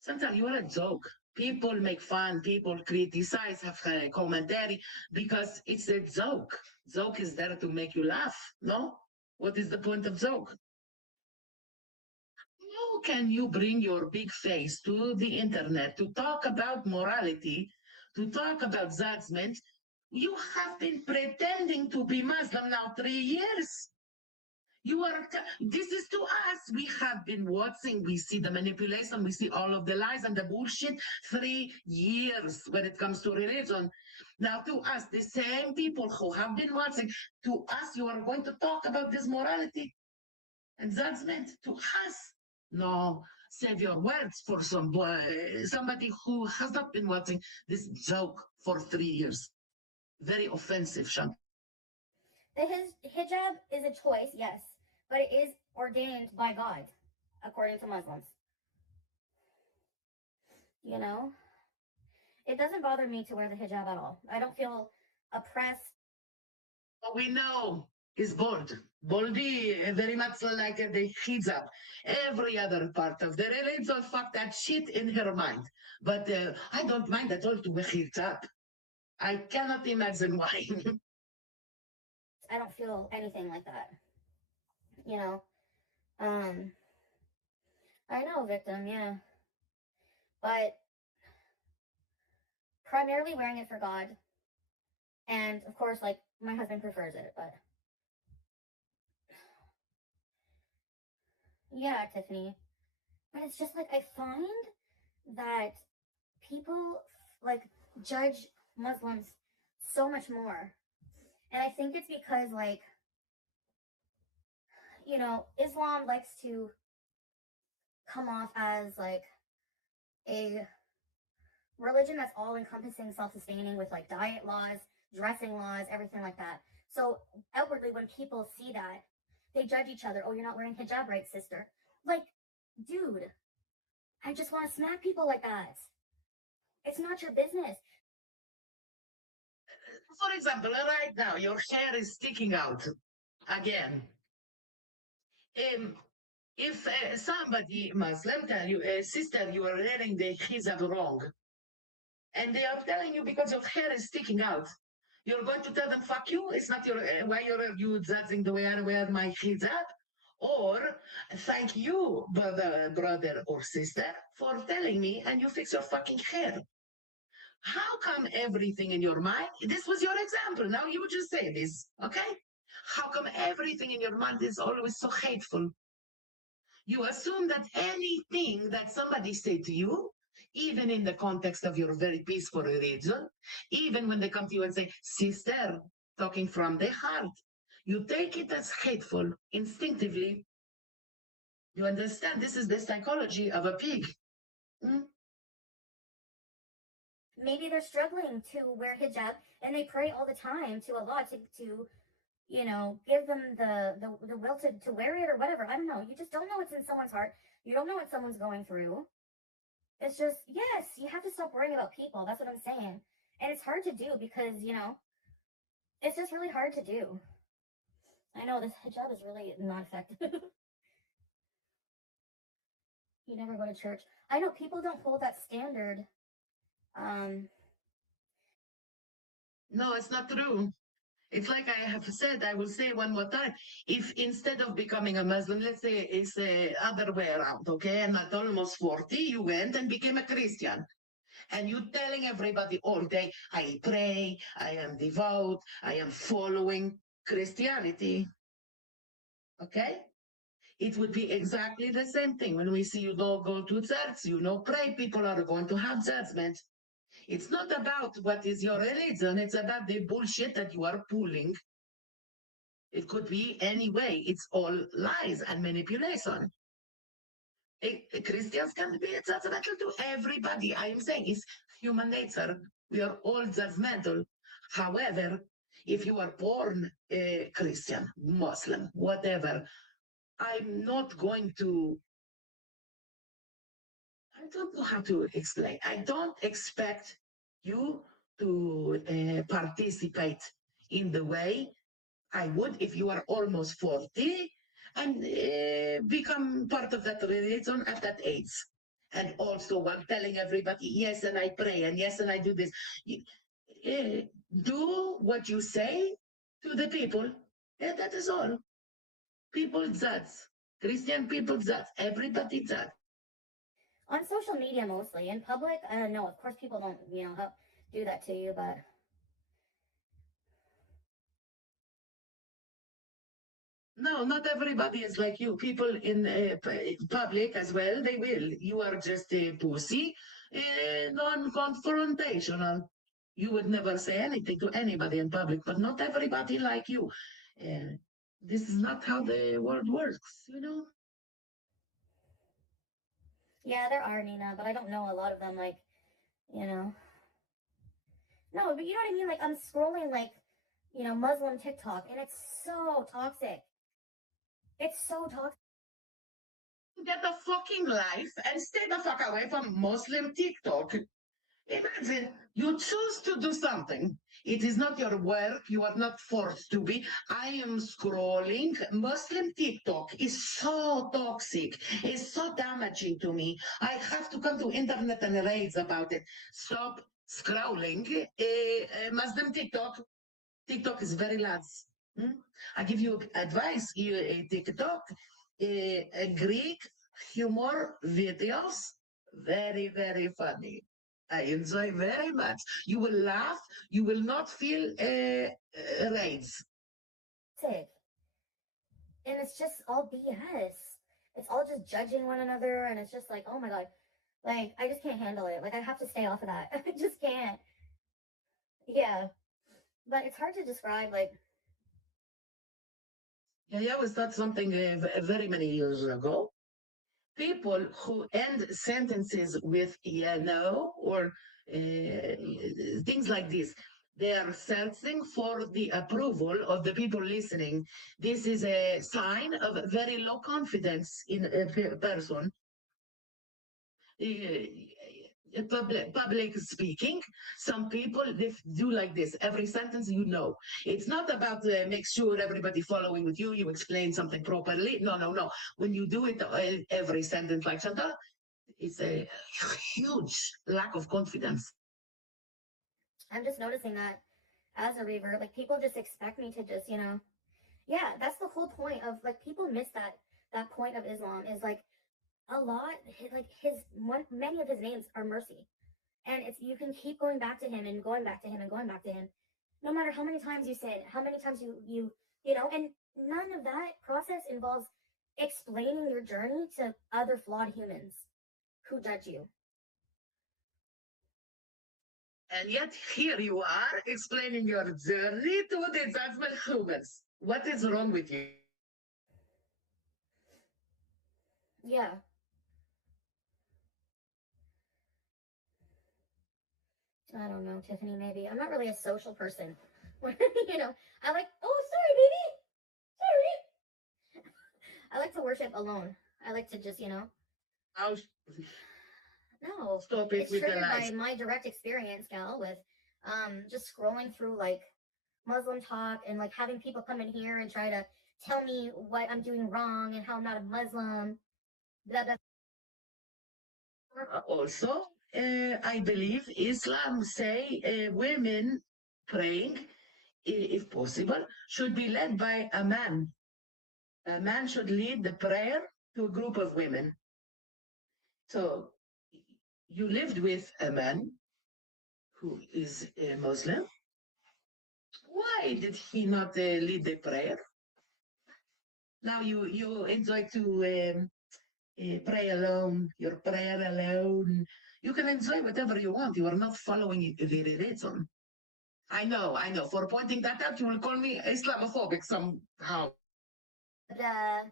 Sometimes you are a joke. People make fun, people criticize, have a commentary because it's a joke. Joke is there to make you laugh, no? What is the point of joke? How can you bring your big face to the internet to talk about morality, to talk about judgment? You have been pretending to be Muslim now 3 years. You are, this is to us. We have been watching, we see the manipulation, we see all of the lies and the bullshit 3 years when it comes to religion. Now, to us, the same people who have been watching, to us, you are going to talk about this morality and judgment to us. No, save your words for somebody who has not been watching this joke for 3 years. Very offensive, Shant. The hijab is a choice, yes, but it is ordained by God, according to Muslims. You know? It doesn't bother me to wear the hijab at all. I don't feel oppressed. We know is bold. Boldy, very much like the hijab. Every other part of the religion, fuck that shit in her mind. But I don't mind at all to wear hijab. I cannot imagine why. I don't feel anything like that. You know? Um, I know, victim, yeah. But primarily wearing it for God. And of course, like, my husband prefers it, but yeah, Tiffany. But it's just like I find that people like judge Muslims so much more. And I think it's because, like, you know, Islam likes to come off as like a religion that's all encompassing, self sustaining with like diet laws, dressing laws, everything like that. So outwardly, when people see that, they judge each other. Oh, you're not wearing hijab right, sister. Like, dude, I just want to smack people like that. It's not your business. For example, right now, your hair is sticking out again. Um, if somebody Muslim tell you, sister, you are wearing the hijab wrong, and they are telling you because your hair is sticking out, you're going to tell them, fuck you, it's not your, why are you judging the way I wear my hijab? Or thank you, brother or sister, for telling me, and you fix your fucking hair. How come everything in your mind, this was your example, now you just say this, okay? How come everything in your mind is always so hateful? You assume that anything that somebody say to you, even in the context of your very peaceful religion, even when they come to you and say, sister, talking from the heart, you take it as hateful instinctively. You understand? This is the psychology of a pig. Hmm? Maybe they're struggling to wear hijab and they pray all the time to Allah to you know, give them the will to wear it or whatever. I don't know. You just don't know what's in someone's heart. You don't know what someone's going through. It's just, yes, you have to stop worrying about people. That's what I'm saying. And it's hard to do because, you know, it's just really hard to do. I know this hijab is really not effective. You never go to church. I know people don't hold that standard. Um, No, it's not true. It's like I have said, I will say one more time. If instead of becoming a Muslim, let's say it's the other way around, okay? And at almost 40, you went and became a Christian. And you telling everybody all day, I pray, I am devout, I am following Christianity. Okay? It would be exactly the same thing when we see you don't go to church, you know, pray, people are going to have judgment. It's not about what is your religion, it's about the bullshit that you are pulling. It could be any way. It's all lies and manipulation. Christians can be judgmental to everybody. I am saying it's human nature. We are all judgmental. However, if you are born a Christian, Muslim, whatever, I'm not going to, I don't know how to explain. I don't expect you to participate in the way I would if you are almost 40 and become part of that religion at that age. And also, I'm telling everybody, yes, and I pray, and yes, and I do this. Uh, do what you say to the people, and that is all. People judge. Christian people judge. Everybody judge. On social media mostly. In public, I don't know. Of course, people don't, help do that to you, but No, not everybody is like you. People in public as well, they will. You are just a pussy, non-confrontational. You would never say anything to anybody in public, but not everybody like you. Uh, this is not how the world works, you know? yeah, there are, Nina, but I don't know a lot of them, like, you know. No, but you know what I mean? Like, I'm scrolling, like, Muslim TikTok, and it's so toxic. It's so toxic. Get a fucking life and stay the fuck away from Muslim TikTok. Imagine you choose to do something. It is not your work. You are not forced to be. I am scrolling. Muslim TikTok is so toxic. It's so damaging to me. I have to come to internet and rage about it. Stop scrolling. Muslim TikTok. TikTok is very lads. Hmm? I give you advice. TikTok, Greek humor videos, very, very funny. I enjoy very much. You will laugh. You will not feel rage. And it's just all BS. It's all just judging one another, and it's just like, oh my god. Like, I just can't handle it. Like, I have to stay off of that. I just can't. Yeah. But it's hard to describe, like, Yeah, was that something very many years ago? People who end sentences with yeah, no, or things like this. They are searching for the approval of the people listening. This is a sign of very low confidence in a person. Public speaking, some people they do like this every sentence, it's not about make sure everybody following with you, you explain something properly. No, no, no. When you do it every sentence like Chantal, it's a huge lack of confidence. I'm just noticing that as a revert, like, people just expect me to just, yeah, that's the whole point of, like, people miss that point of Islam is, like, a lot, like, many of his names are mercy. And it's, you can keep going back to him and going back to him and going back to him, no matter how many times you say it, how many times and none of that process involves explaining your journey to other flawed humans who judge you. And yet here you are explaining your journey to the judgment humans. What is wrong with you? Yeah. I don't know, Tiffany, maybe. I'm not really a social person. I like, oh, sorry, baby. Sorry. I like to worship alone. I like to just, I'll no. stop it It's with the triggered by lies. my direct experience, gal, with just scrolling through, like, Muslim talk and, like, having people come in here and try to tell me what I'm doing wrong and how I'm not a Muslim. Blah, blah. Also, I believe Islam say women praying, if possible, should be led by a man. A man should lead the prayer to a group of women. So you lived with a man who is a Muslim. Why did he not lead the prayer? Now you enjoy to pray alone, your prayer alone. You can enjoy whatever you want. You are not following the religion. I know. For pointing that out, you will call me Islamophobic somehow. Blah.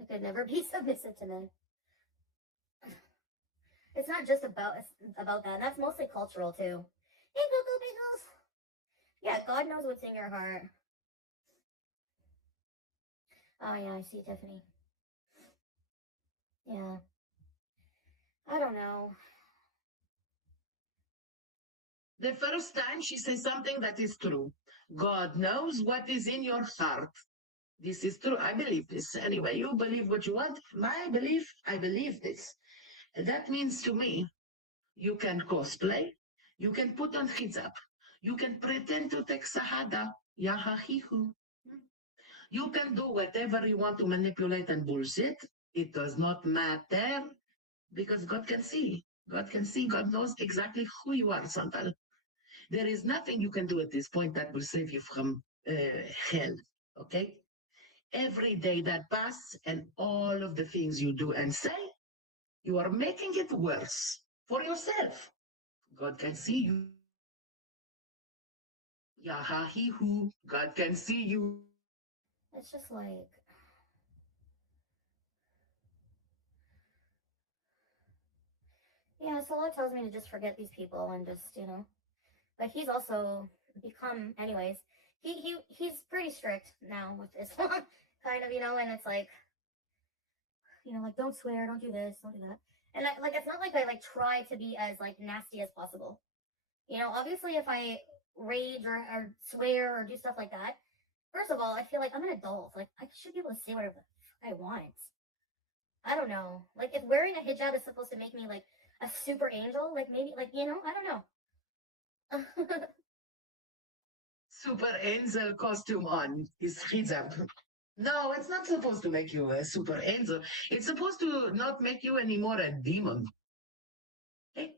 I could never be submissive to men. It's not just about that. That's mostly cultural too. Hey, Google Bagels. Yeah, God knows what's in your heart. Oh yeah, I see, Tiffany. Yeah, I don't know. The first time she says something that is true. God knows what is in your heart. This is true. I believe this. Anyway, you believe what you want. My belief, I believe this. That means to me, you can cosplay, you can put on hijab, you can pretend to take sahada, yahahihu. You can do whatever you want to manipulate and bullshit. It does not matter because God can see. God can see. God knows exactly who you are, Santal. There is nothing you can do at this point that will save you from hell. Okay? Every day that passes and all of the things you do and say, you are making it worse for yourself. God can see you. Yahahihu. God can see you. It's just like, yeah, so it tells me to just forget these people and just, but he's also become, anyways, he's pretty strict now with Islam, kind of, and it's like, like don't swear, don't do this, don't do that. And it's not like I like try to be as like nasty as possible. Obviously if I rage or swear or do stuff like that, first of all, I feel like I'm an adult. Like I should be able to say whatever the fuck I want. I don't know. Like if wearing a hijab is supposed to make me like a super angel, like maybe like I don't know. Super angel costume on his hijab. No, it's not supposed to make you a super angel. It's supposed to not make you anymore a demon. Okay?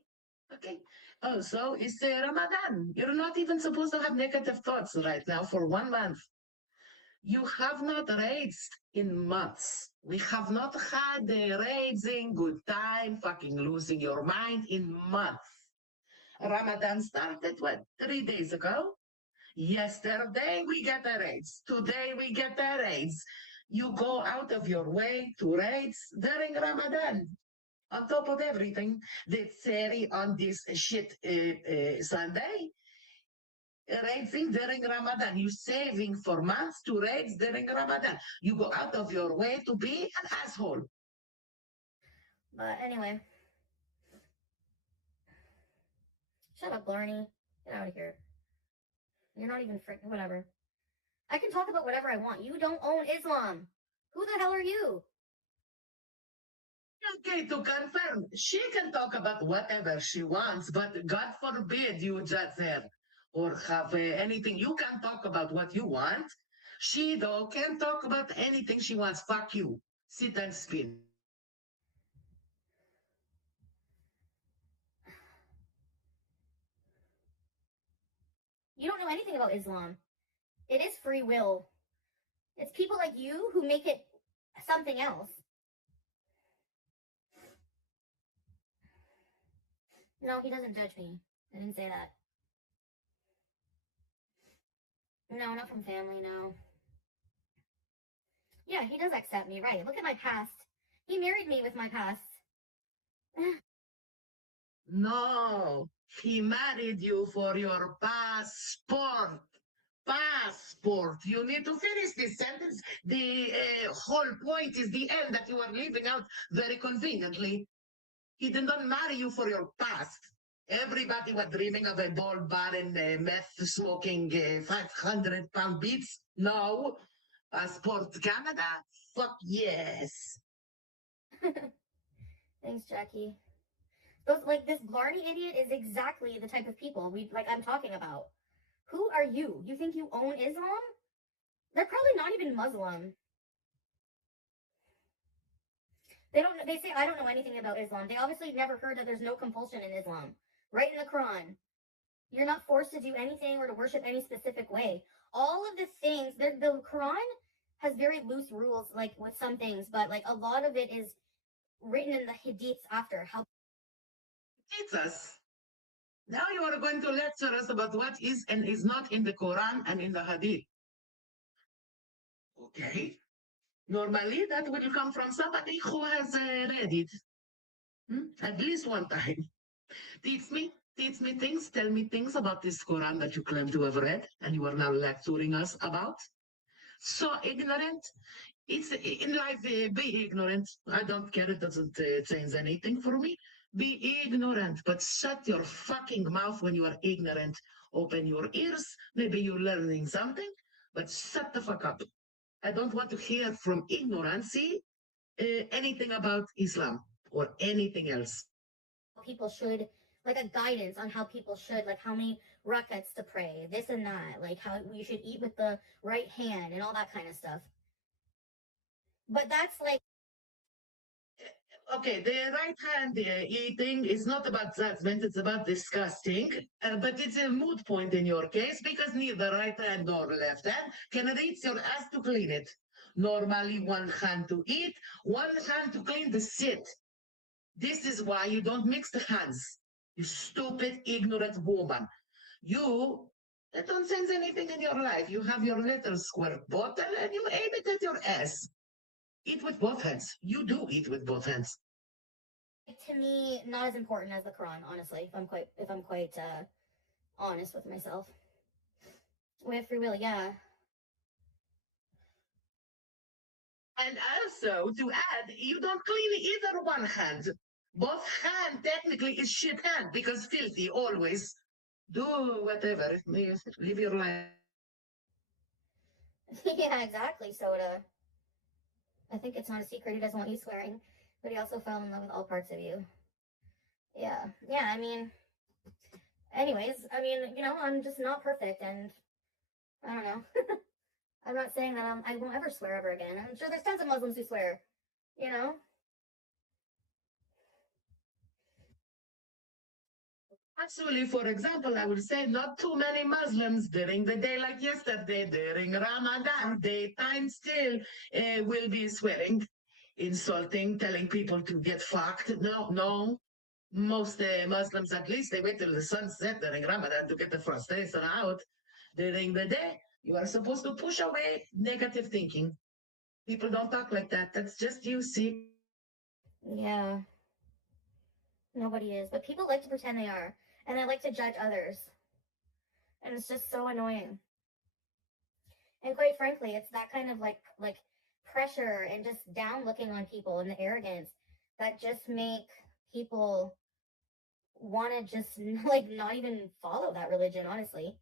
Okay. Oh, so it's Ramadan. You're not even supposed to have negative thoughts right now for 1 month. You have not raised in months. We have not had a raising, good time, fucking losing your mind in months. Ramadan started, what, 3 days ago? Yesterday we get a raise. Today we get a raise. You go out of your way to raise during Ramadan. On top of everything, the cherry on this shit Sunday, raising during Ramadan. You saving for months to raise during Ramadan. You go out of your way to be an asshole. But anyway, shut up, Blarney. Get out of here. You're not even freaking whatever. I can talk about whatever I want. You don't own Islam. Who the hell are you? Okay, to confirm, she can talk about whatever she wants, but God forbid you judge her or have anything. You can talk about what you want. She, though, can talk about anything she wants. Fuck you. Sit and spin. You don't know anything about Islam. It is free will. It's people like you who make it something else. No, he doesn't judge me. I didn't say that. No, not from family, no. Yeah, he does accept me, right? Look at my past. He married me with my past. No, he married you for your passport. Passport. You need to finish this sentence. The whole point is the end that you are leaving out very conveniently. He did not marry you for your past. Everybody was dreaming of a bald, barren, meth smoking 500-pound beats. No. Passport Canada? Fuck yes. Thanks, Jackie. Those this Blarney idiot is exactly the type of people I'm talking about. Who are you? You think you own Islam? They're probably not even Muslim. They say I don't know anything about Islam. They obviously never heard that there's no compulsion in Islam. Right in the Quran. You're not forced to do anything or to worship any specific way. All of the things, the Quran has very loose rules, like with some things, but a lot of it is written in the hadiths after. How Jesus. Now you are going to lecture us about what is and is not in the Quran and in the Hadith. Okay. Normally, that will come from somebody who has read it at least one time. Teach me things, tell me things about this Quran that you claim to have read and you are now lecturing us about. So ignorant. It's in life, be ignorant. I don't care. It doesn't change anything for me. Be ignorant, but shut your fucking mouth when you are ignorant. Open your ears. Maybe you're learning something, but shut the fuck up. I don't want to hear from ignorancy anything about Islam or anything else. People should, like a guidance on how people should, like how many rakats to pray, this and that, like how you should eat with the right hand and all that kind of stuff. But that's like, Okay, the right hand eating is not about judgment, it's about disgusting. But it's a moot point in your case because neither right hand nor left hand can reach your ass to clean it. Normally, one hand to eat, one hand to clean the shit. This is why you don't mix the hands. You stupid, ignorant woman. You don't sense anything in your life. You have your little squirt bottle and you aim it at your ass. Eat with both hands. You do eat with both hands. to me, not as important as the Quran, honestly, if I'm quite honest with myself. We have free will, yeah. And also, to add, you don't clean either one hand. Both hand technically is shit hand because filthy always. Do whatever. Live your life. Yeah, exactly. Soda. I think it's not a secret he doesn't want you swearing, but he also fell in love with all parts of you. Yeah, yeah. I mean, anyways, I mean, I'm just not perfect, and I don't know. I'm not saying that I won't ever swear ever again. I'm sure there's tons of Muslims who swear. You know. Actually, for example, I would say not too many Muslims during the day like yesterday, during Ramadan, daytime still will be swearing, insulting, telling people to get fucked. No, no. Most Muslims, at least, they wait till the sun set during Ramadan to get the frustration out. During the day, you are supposed to push away negative thinking. People don't talk like that. That's just you, see. Yeah. Nobody is, but people like to pretend they are, and they like to judge others, and it's just so annoying. And quite frankly, it's that kind of like pressure and just down looking on people and the arrogance that just make people want to just like not even follow that religion, honestly.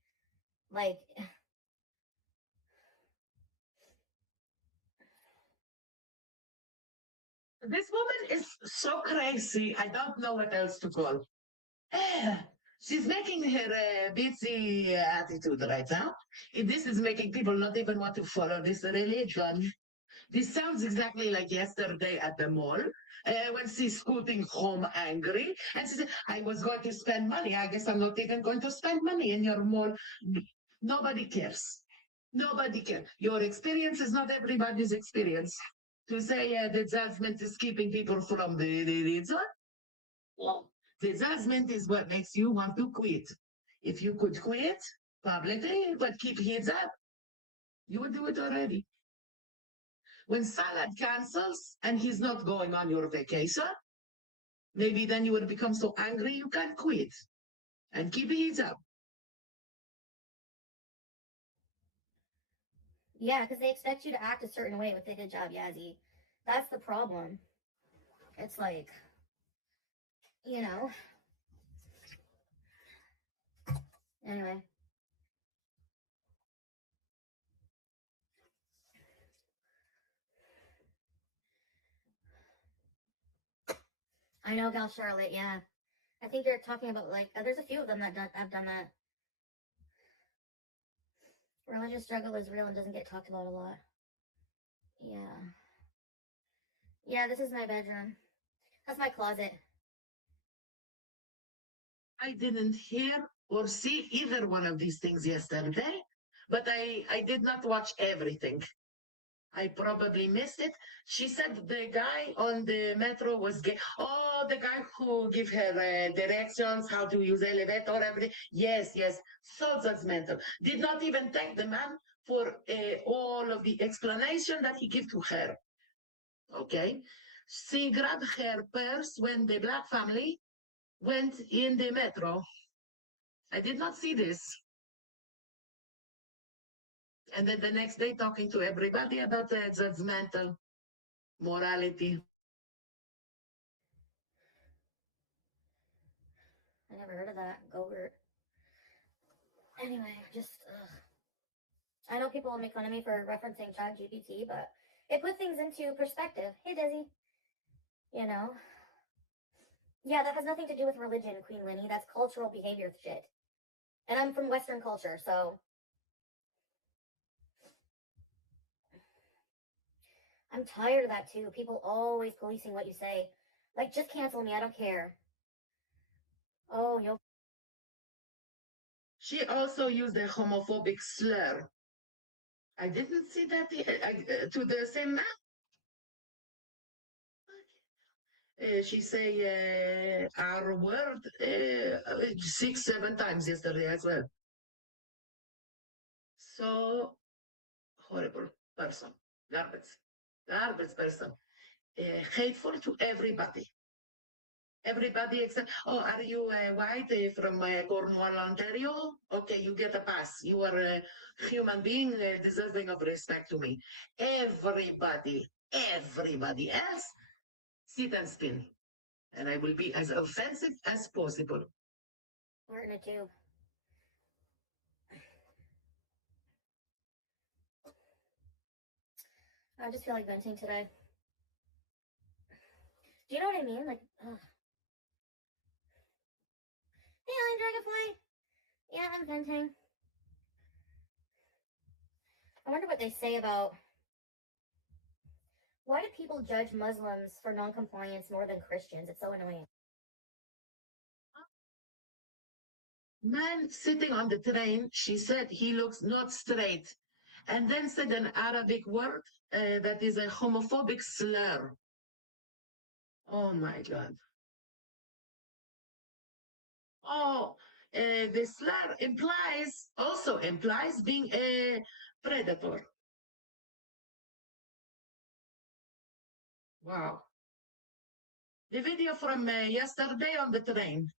Like, This woman is so crazy. I don't know what else to call. Eh, she's making her busy attitude right now. This is making people not even want to follow this religion. This sounds exactly like yesterday at the mall when she's scooting home angry. And she said, I was going to spend money. I guess I'm not even going to spend money in your mall. Nobody cares. Nobody cares. Your experience is not everybody's experience. To say the judgment is keeping people from the religion, well, the judgment is what makes you want to quit. If you could quit publicly, but keep heads up, you would do it already. When Salad cancels and he's not going on your vacation, maybe then you will become so angry you can't quit and keep heads up. yeah, because they expect you to act a certain way with a good job, Yazzie. That's the problem. It's like, you know. Anyway, I know Gal Charlotte. Yeah, I think they're talking about like there's a few of them that have done that. Religious struggle is real and doesn't get talked about a lot. Yeah. Yeah, this is my bedroom. That's my closet. I didn't hear or see either one of these things yesterday, but I did not watch everything. I probably missed it. She said the guy on the metro was gay. Oh, the guy who give her directions, how to use elevator, everything. Yes, yes. So judgmental. Did not even thank the man for all of the explanation that he gave to her. Okay. She grabbed her purse when the black family went in the metro. I did not see this. And then the next day talking to everybody about the judgmental morality. I never heard of that. Gogurt. Anyway, just I know people will make fun of me for referencing ChatGPT, but it put things into perspective. Hey, Dizzy. You know, yeah, that has nothing to do with religion, Queen Linny. That's cultural behavior shit. And I'm from Western culture, so I'm tired of that too. People always policing what you say. Like, just cancel me. I don't care. Oh, you'll. She also used a homophobic slur. I didn't see that to the same man. She say our word 6-7 times yesterday as well. So horrible person, garbage person, hateful to everybody. Everybody except, oh, are you white from Cornwall, Ontario? Okay, you get a pass. You are a human being deserving of respect to me. Everybody else, sit and spin. And I will be as offensive as possible. We're in a tube. I just feel like venting today. Do you know what I mean? Like, ugh. Hey, Island Dragonfly. Yeah, I'm venting. I wonder what they say about why do people judge Muslims for non-compliance more than Christians? It's so annoying. Man sitting on the train, she said he looks not straight, and then said an Arabic word that is a homophobic slur. Oh my God. Oh, the slur also implies being a predator. Wow. The video from yesterday on the train,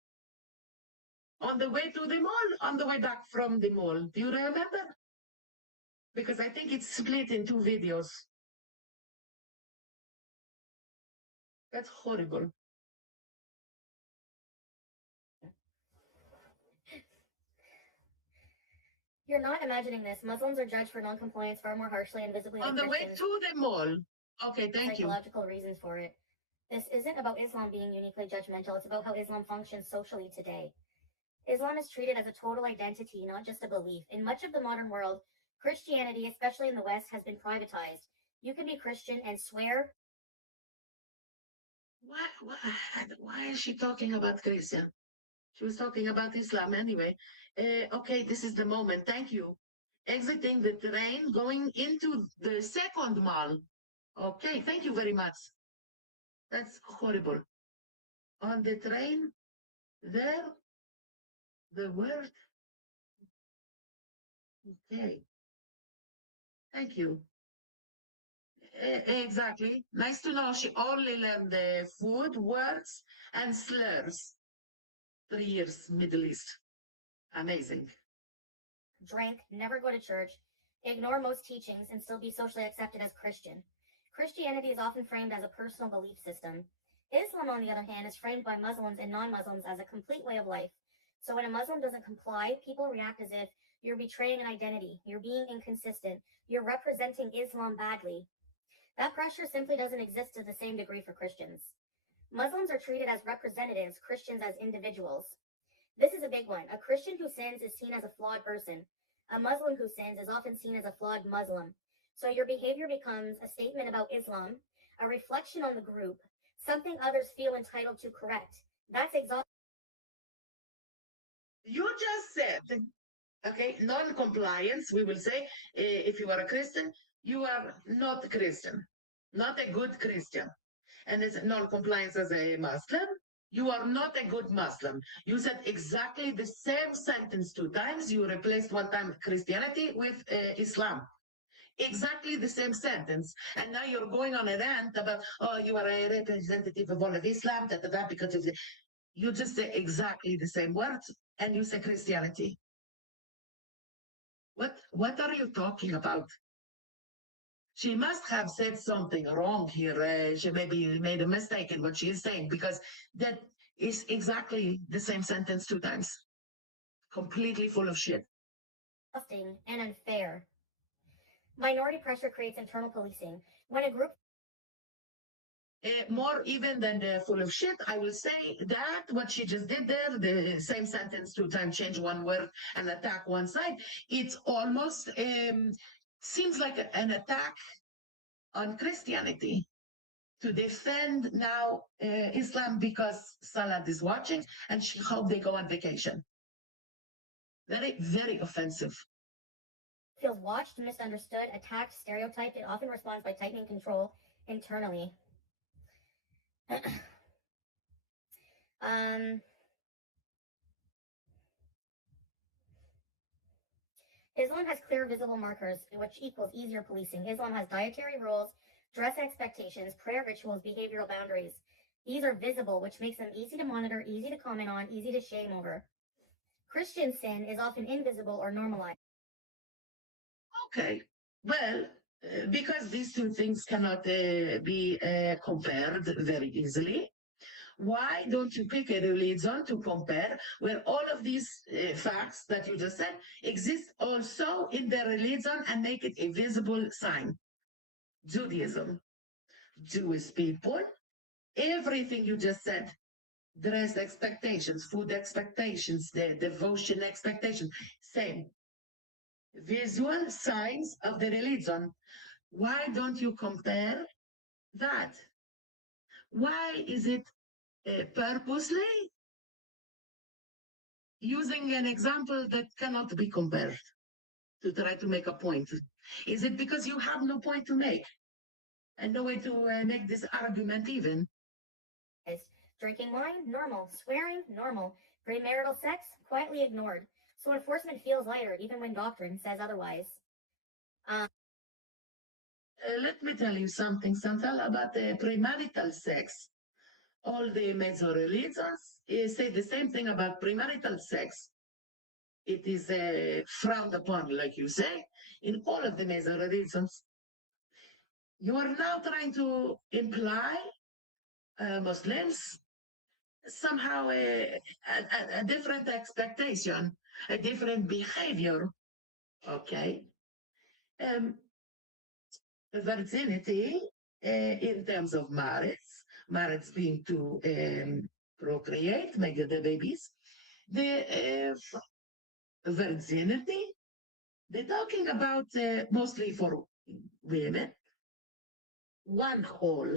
on the way to the mall, on the way back from the mall. Do you remember? Because I think it's split in 2 videos. That's horrible. You're not imagining this. Muslims are judged for non-compliance far more harshly and visibly On than the way Christians. to the mall. Okay, thank you. Psychological reasons for it. This isn't about Islam being uniquely judgmental. It's about how Islam functions socially today. Islam is treated as a total identity, not just a belief. In much of the modern world, Christianity, especially in the West, has been privatized. You can be Christian and swear. Why is she talking about Christian? She was talking about Islam anyway. Okay, this is the moment. Thank you. Exiting the train, going into the second mall. Okay, thank you very much. That's horrible. On the train, there, the word. Okay. Thank you. Exactly. Nice to know she only learned the food, words, and slurs. 3 years, Middle East. Amazing. Drink, never go to church, ignore most teachings, and still be socially accepted as Christian. Christianity is often framed as a personal belief system. Islam, on the other hand, is framed by Muslims and non-Muslims as a complete way of life. So when a Muslim doesn't comply, people react as if you're betraying an identity, you're being inconsistent, you're representing Islam badly. That pressure simply doesn't exist to the same degree for Christians. Muslims are treated as representatives, Christians as individuals. This is a big one. A Christian who sins is seen as a flawed person. A Muslim who sins is often seen as a flawed Muslim. So your behavior becomes a statement about Islam, a reflection on the group, something others feel entitled to correct. That's exhausting. You just said, okay, non-compliance, we will say, if you are a Christian, you are not Christian, not a good Christian. And as non-compliance as a Muslim, you are not a good Muslim. You said exactly the same sentence 2 times. You replaced one time Christianity with Islam. Exactly the same sentence. And now you're going on a rant about, oh, you are a representative of all of Islam, because of the... You just say exactly the same words and you say Christianity. What are you talking about? She must have said something wrong here. She maybe made a mistake in what she is saying, because that is exactly the same sentence two times. Completely full of shit. Disgusting and unfair. Minority pressure creates internal policing. When a group More even than the full of shit, I will say that what she just did there, the same sentence two times, change one word and attack one side, it's almost seems like an attack on Christianity, to defend now Islam because Salat is watching and she hope they go on vacation. Very, very offensive. feels watched, misunderstood, attacked, stereotyped, it often responds by tightening control internally. um, Islam has clear visible markers, which equals easier policing. Islam has dietary rules, dress expectations, prayer rituals, behavioral boundaries. These are visible, which makes them easy to monitor, easy to comment on, easy to shame over. Christian sin is often invisible or normalized. Okay, well, because these two things cannot be compared very easily, why don't you pick a religion to compare where all of these facts that you just said exist also in the religion and make it a visible sign? Judaism, Jewish people, everything you just said, dress expectations, food expectations, the devotion expectations, same. Visual signs of the religion. Why don't you compare that? Why is it purposely using an example that cannot be compared to try to make a point? Is it because you have no point to make and no way to make this argument even? Drinking wine, normal. Swearing, normal. Premarital sex, quietly ignored. So enforcement feels lighter even when doctrine says otherwise. Let me tell you something, Santal, about premarital sex. All the major religions say the same thing about premarital sex. It is frowned upon, like you say, in all of the major religions. You are now trying to imply Muslims somehow a different expectation, a different behavior. Okay. Virginity in terms of marriage being to procreate, make the babies. The virginity, they're talking about mostly for women, one whole.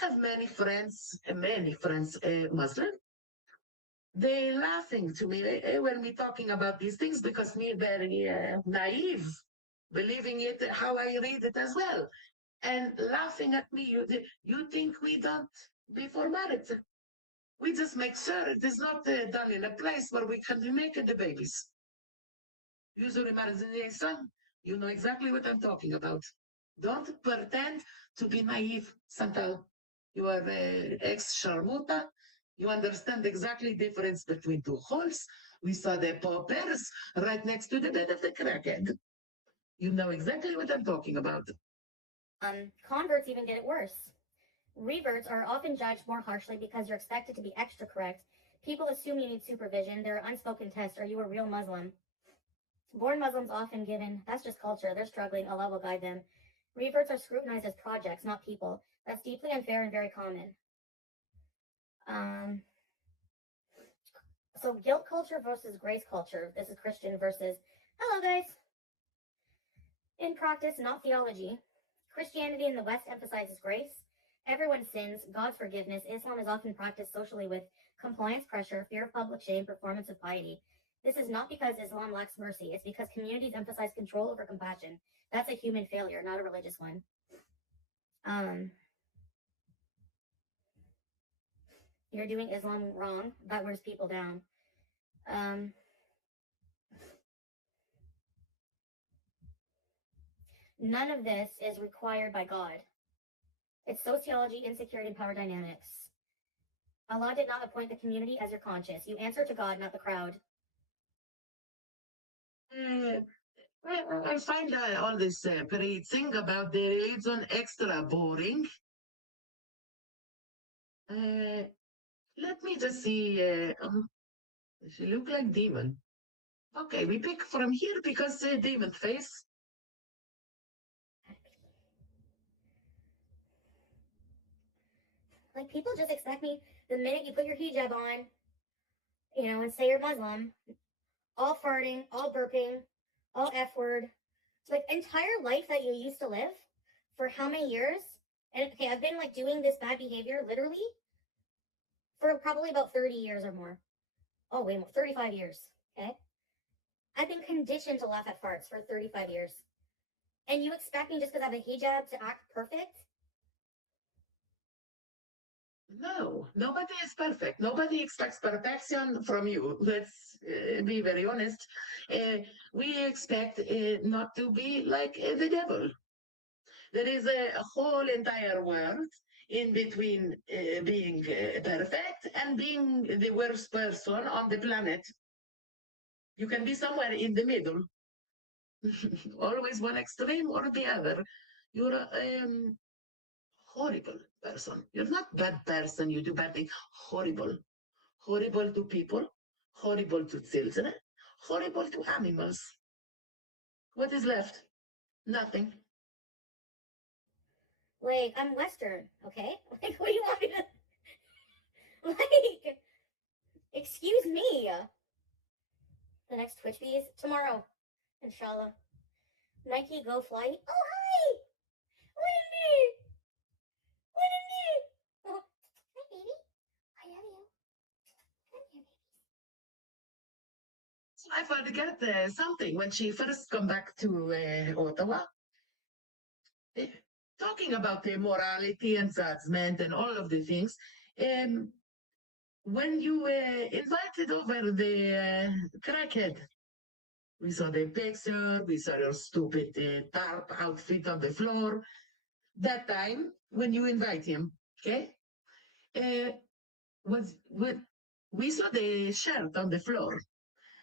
Have many friends Muslim. They laughing to me when we talking about these things, because me very naive, believing it how I read it as well, and laughing at me. You think we don't before marriage? We just make sure it is not done in a place where we can be making the babies. Usually marriage, you know exactly what I'm talking about. Don't pretend to be naive, Santal. You are ex-Sharmuta. You understand exactly difference between two holes. We saw the paupers right next to the bed of the crackhead. You know exactly what I'm talking about. Converts even get it worse. Reverts are often judged more harshly because you're expected to be extra correct. People assume you need supervision. There are unspoken tests. Are you a real Muslim? Born Muslims often given, that's just culture. They're struggling. Allah will guide them. Reverts are scrutinized as projects, not people. That's deeply unfair and very common. So guilt culture versus grace culture. This is Christian versus, hello guys. In practice, not theology. Christianity in the West emphasizes grace. Everyone sins, God's forgiveness. Islam is often practiced socially with compliance pressure, fear of public shame, performance of piety. This is not because Islam lacks mercy. It's because communities emphasize control over compassion. That's a human failure, not a religious one. You're doing Islam wrong. That wears people down. None of this is required by God. It's sociology, insecurity, and power dynamics. Allah did not appoint the community as your conscience. You answer to God, not the crowd. Uh, I find all this preaching about the religion extra boring. Uh, Let me just see. She look like demon. Okay, we pick from here because demon face. Like, people just expect me the minute you put your hijab on, and say you're Muslim, all farting, all burping, all F word. Like, entire life that you used to live for how many years? And okay, I've been like doing this bad behavior literally for probably about 30 years or more. Oh, wait, more, 35 years. Okay. I've been conditioned to laugh at farts for 35 years. And you expect me just because I have a hijab to act perfect? No, nobody is perfect. Nobody expects perfection from you. Let's be very honest. Uh, we expect not to be like the devil. There is a whole entire world in between being perfect and being the worst person on the planet. You can be somewhere in the middle, always one extreme or the other. You're horrible person. You're not bad person. You do bad things. Horrible. Horrible to people. Horrible to children. Horrible to animals. What is left? Nothing. Like, I'm Western, okay? Like, what do you want me to. Like, excuse me. The next Twitch bees tomorrow, inshallah. Nike Go Flight. Oh, hi! Wendy! Wendy! Oh, hi, baby. I love you. Come here, I forget something. When she first come back to Ottawa, eh, talking about the morality and judgment and all of the things, um, when you invited over the crackhead, we saw the picture, we saw your stupid tarp outfit on the floor. That time, when you invite him, okay, uh, was we saw the shirt on the floor.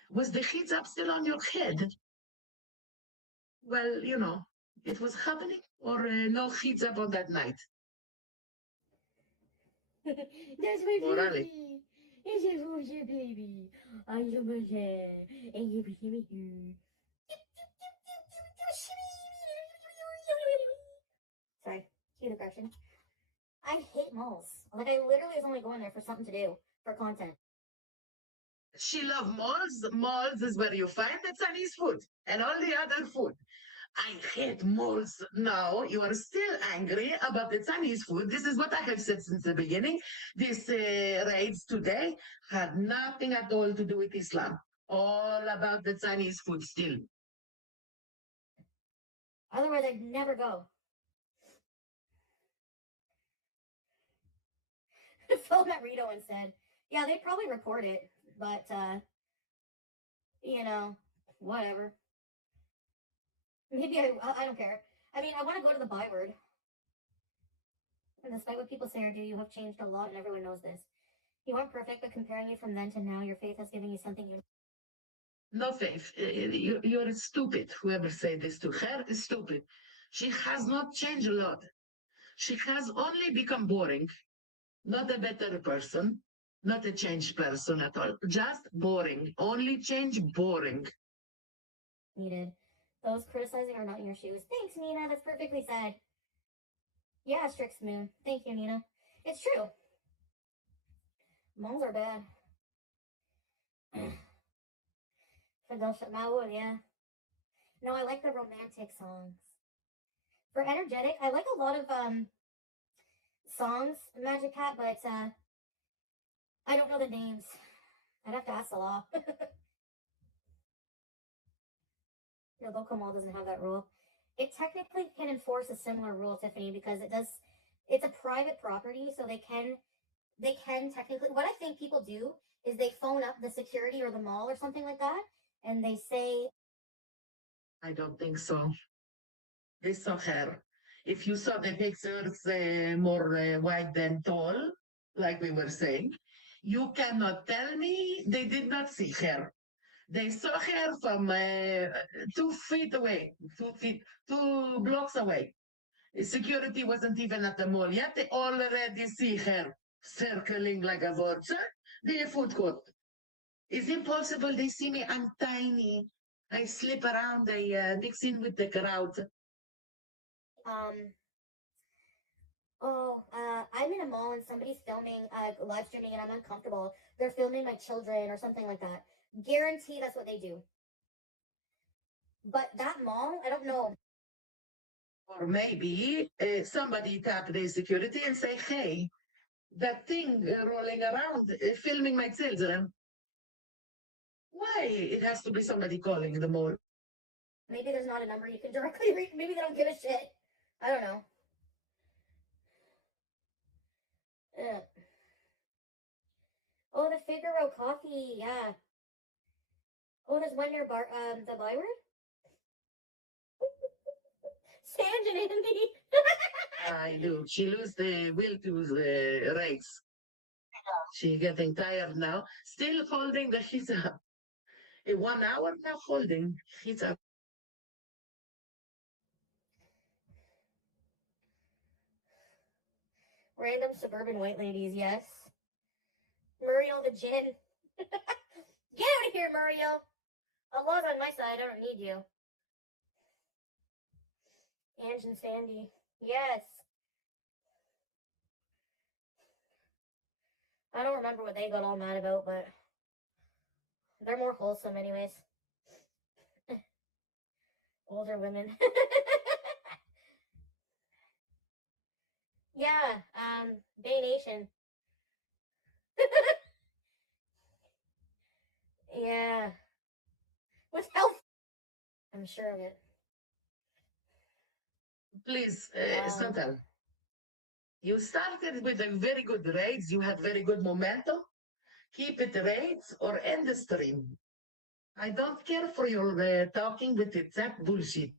Was the hijab still on your head? Well, it was happening, or no hijab on that night. baby. That's my Morally. baby. It's a Roger baby. I love her. And you be here. Sorry, cute aggression. I hate malls. Like, I literally was only going there for something to do, for content. She loved malls. Malls is where you find the Chinese food and all the other food. I hate malls now. You are still angry about the Chinese food. This is what I have said since the beginning. These raids today had nothing at all to do with Islam. All about the Chinese food still. Otherwise, I'd never go. Phil met Rito instead. Yeah, they'd probably report it, but, whatever. Maybe I don't care. I mean, I want to go to the byword. And despite what people say or do, you have changed a lot, and everyone knows this. You aren't perfect, but comparing you from then to now, your faith has given you something you. No faith. You're stupid. Whoever said this to her is stupid. She has not changed a lot. She has only become boring. Not a better person. Not a changed person at all. Just boring. Only change boring. Needed. Those criticizing are not in your shoes. Thanks, Nina. That's perfectly said. Yeah, Strix Moon. Thank you, Nina. It's true. Moles are bad. Fidel Maul, yeah. No, I like the romantic songs. For energetic, I like a lot of songs, Magic Hat, but I don't know the names. I'd have to ask the law. No, local mall doesn't have that rule. It technically can enforce a similar rule, Tiffany, because it's a private property, so they can technically, what I think people do is they phone up the security or the mall or something like that, and they say, I don't think so. They saw her. If you saw the pictures more wide than tall, like we were saying, you cannot tell me they did not see her. They saw her from 2 feet away, 2 feet, 2 blocks away. Security wasn't even at the mall yet. They already see her circling like a vulture. The food court. It's impossible. They see me. I'm tiny. I slip around. I mix in with the crowd. Um, I'm in a mall and somebody's filming, live streaming, and I'm uncomfortable. They're filming my children or something like that. Guarantee that's what they do. But that mall, I don't know. Or maybe somebody tap the security and say, hey, that thing rolling around, filming my children. Why it has to be somebody calling the mall? Maybe there's not a number you can directly reach. Maybe they don't give a shit. I don't know. Ugh. Oh, the Figaro coffee, yeah. Oh, there's one near the Byward. Sand and Andy. I do. She lose the will to the race. She getting tired now. Still holding the hijab. 1 hour now holding hijab. Random suburban white ladies, yes. Muriel the Gin. Get out of here, Muriel. Allah's on my side. I don't need you. Ange and Sandy. Yes. I don't remember what they got all mad about, but they're more wholesome anyways. Older women. Yeah, Bay Nation. Yeah. With health. I'm sure of it. Please, Santal. You started with a very good raids. You had very good momentum. Keep it raids or end the stream. I don't care for your talking with that bullshit.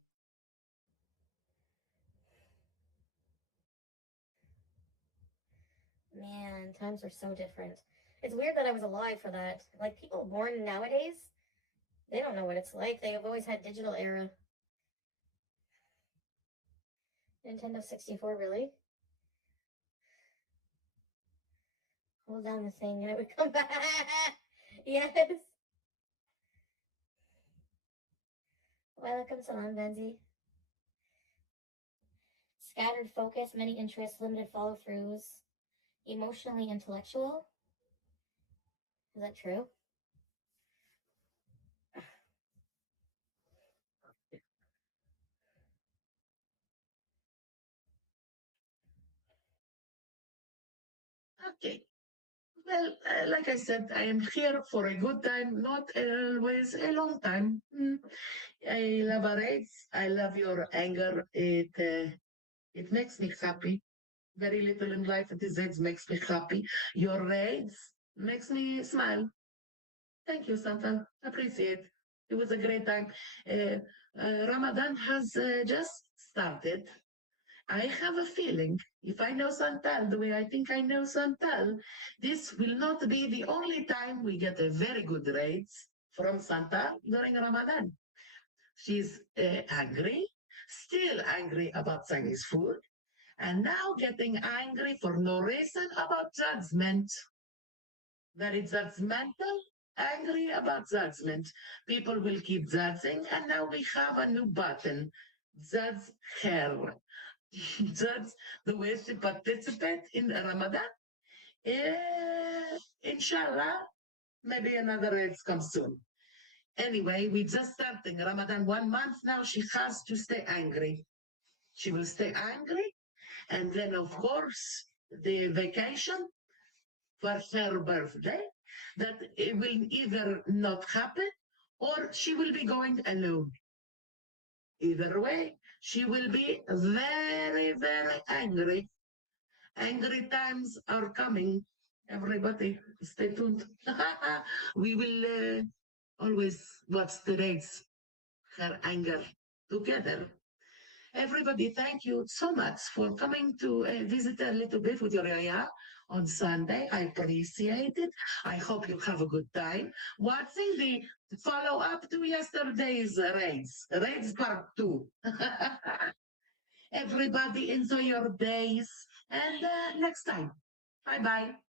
Man, times are so different. It's weird that I was alive for that. Like, people born nowadays, they don't know what it's like. They've always had digital era. Nintendo 64, really? Hold down the thing and it would come back. Yes. Welcome, Salam Benzi. Scattered focus, many interests, limited follow throughs. Emotionally intellectual. Is that true? Okay. Well, like I said, I am here for a good time, not always a long time. I elaborate. I love your anger. It makes me happy. Very little in life at this age makes me happy. Your raids makes me smile. Thank you, Santal. Appreciate. It was a great time. Ramadan has just started. I have a feeling, if I know Santal the way I think I know Santal, this will not be the only time we get a very good rates from Santal during Ramadan. She's angry, still angry about Chinese food, and now getting angry for no reason about judgment. Very judgmental, angry about judgment. People will keep judging, and now we have a new button. Judge her. Judge the way she participates in Ramadan. Inshallah, maybe another race comes soon. Anyway, we just starting Ramadan 1 month now. She has to stay angry. She will stay angry. And then, of course, the vacation for her birthday, that it will either not happen or she will be going alone. Either way, she will be very, very angry. Angry times are coming. Everybody, stay tuned. We will always watch the rates, her anger together. Everybody, thank you so much for coming to visit a little bit with your Yaya on Sunday. I appreciate it. I hope you have a good time watching the follow up to yesterday's raids part two. Everybody, enjoy your days and next time. Bye bye.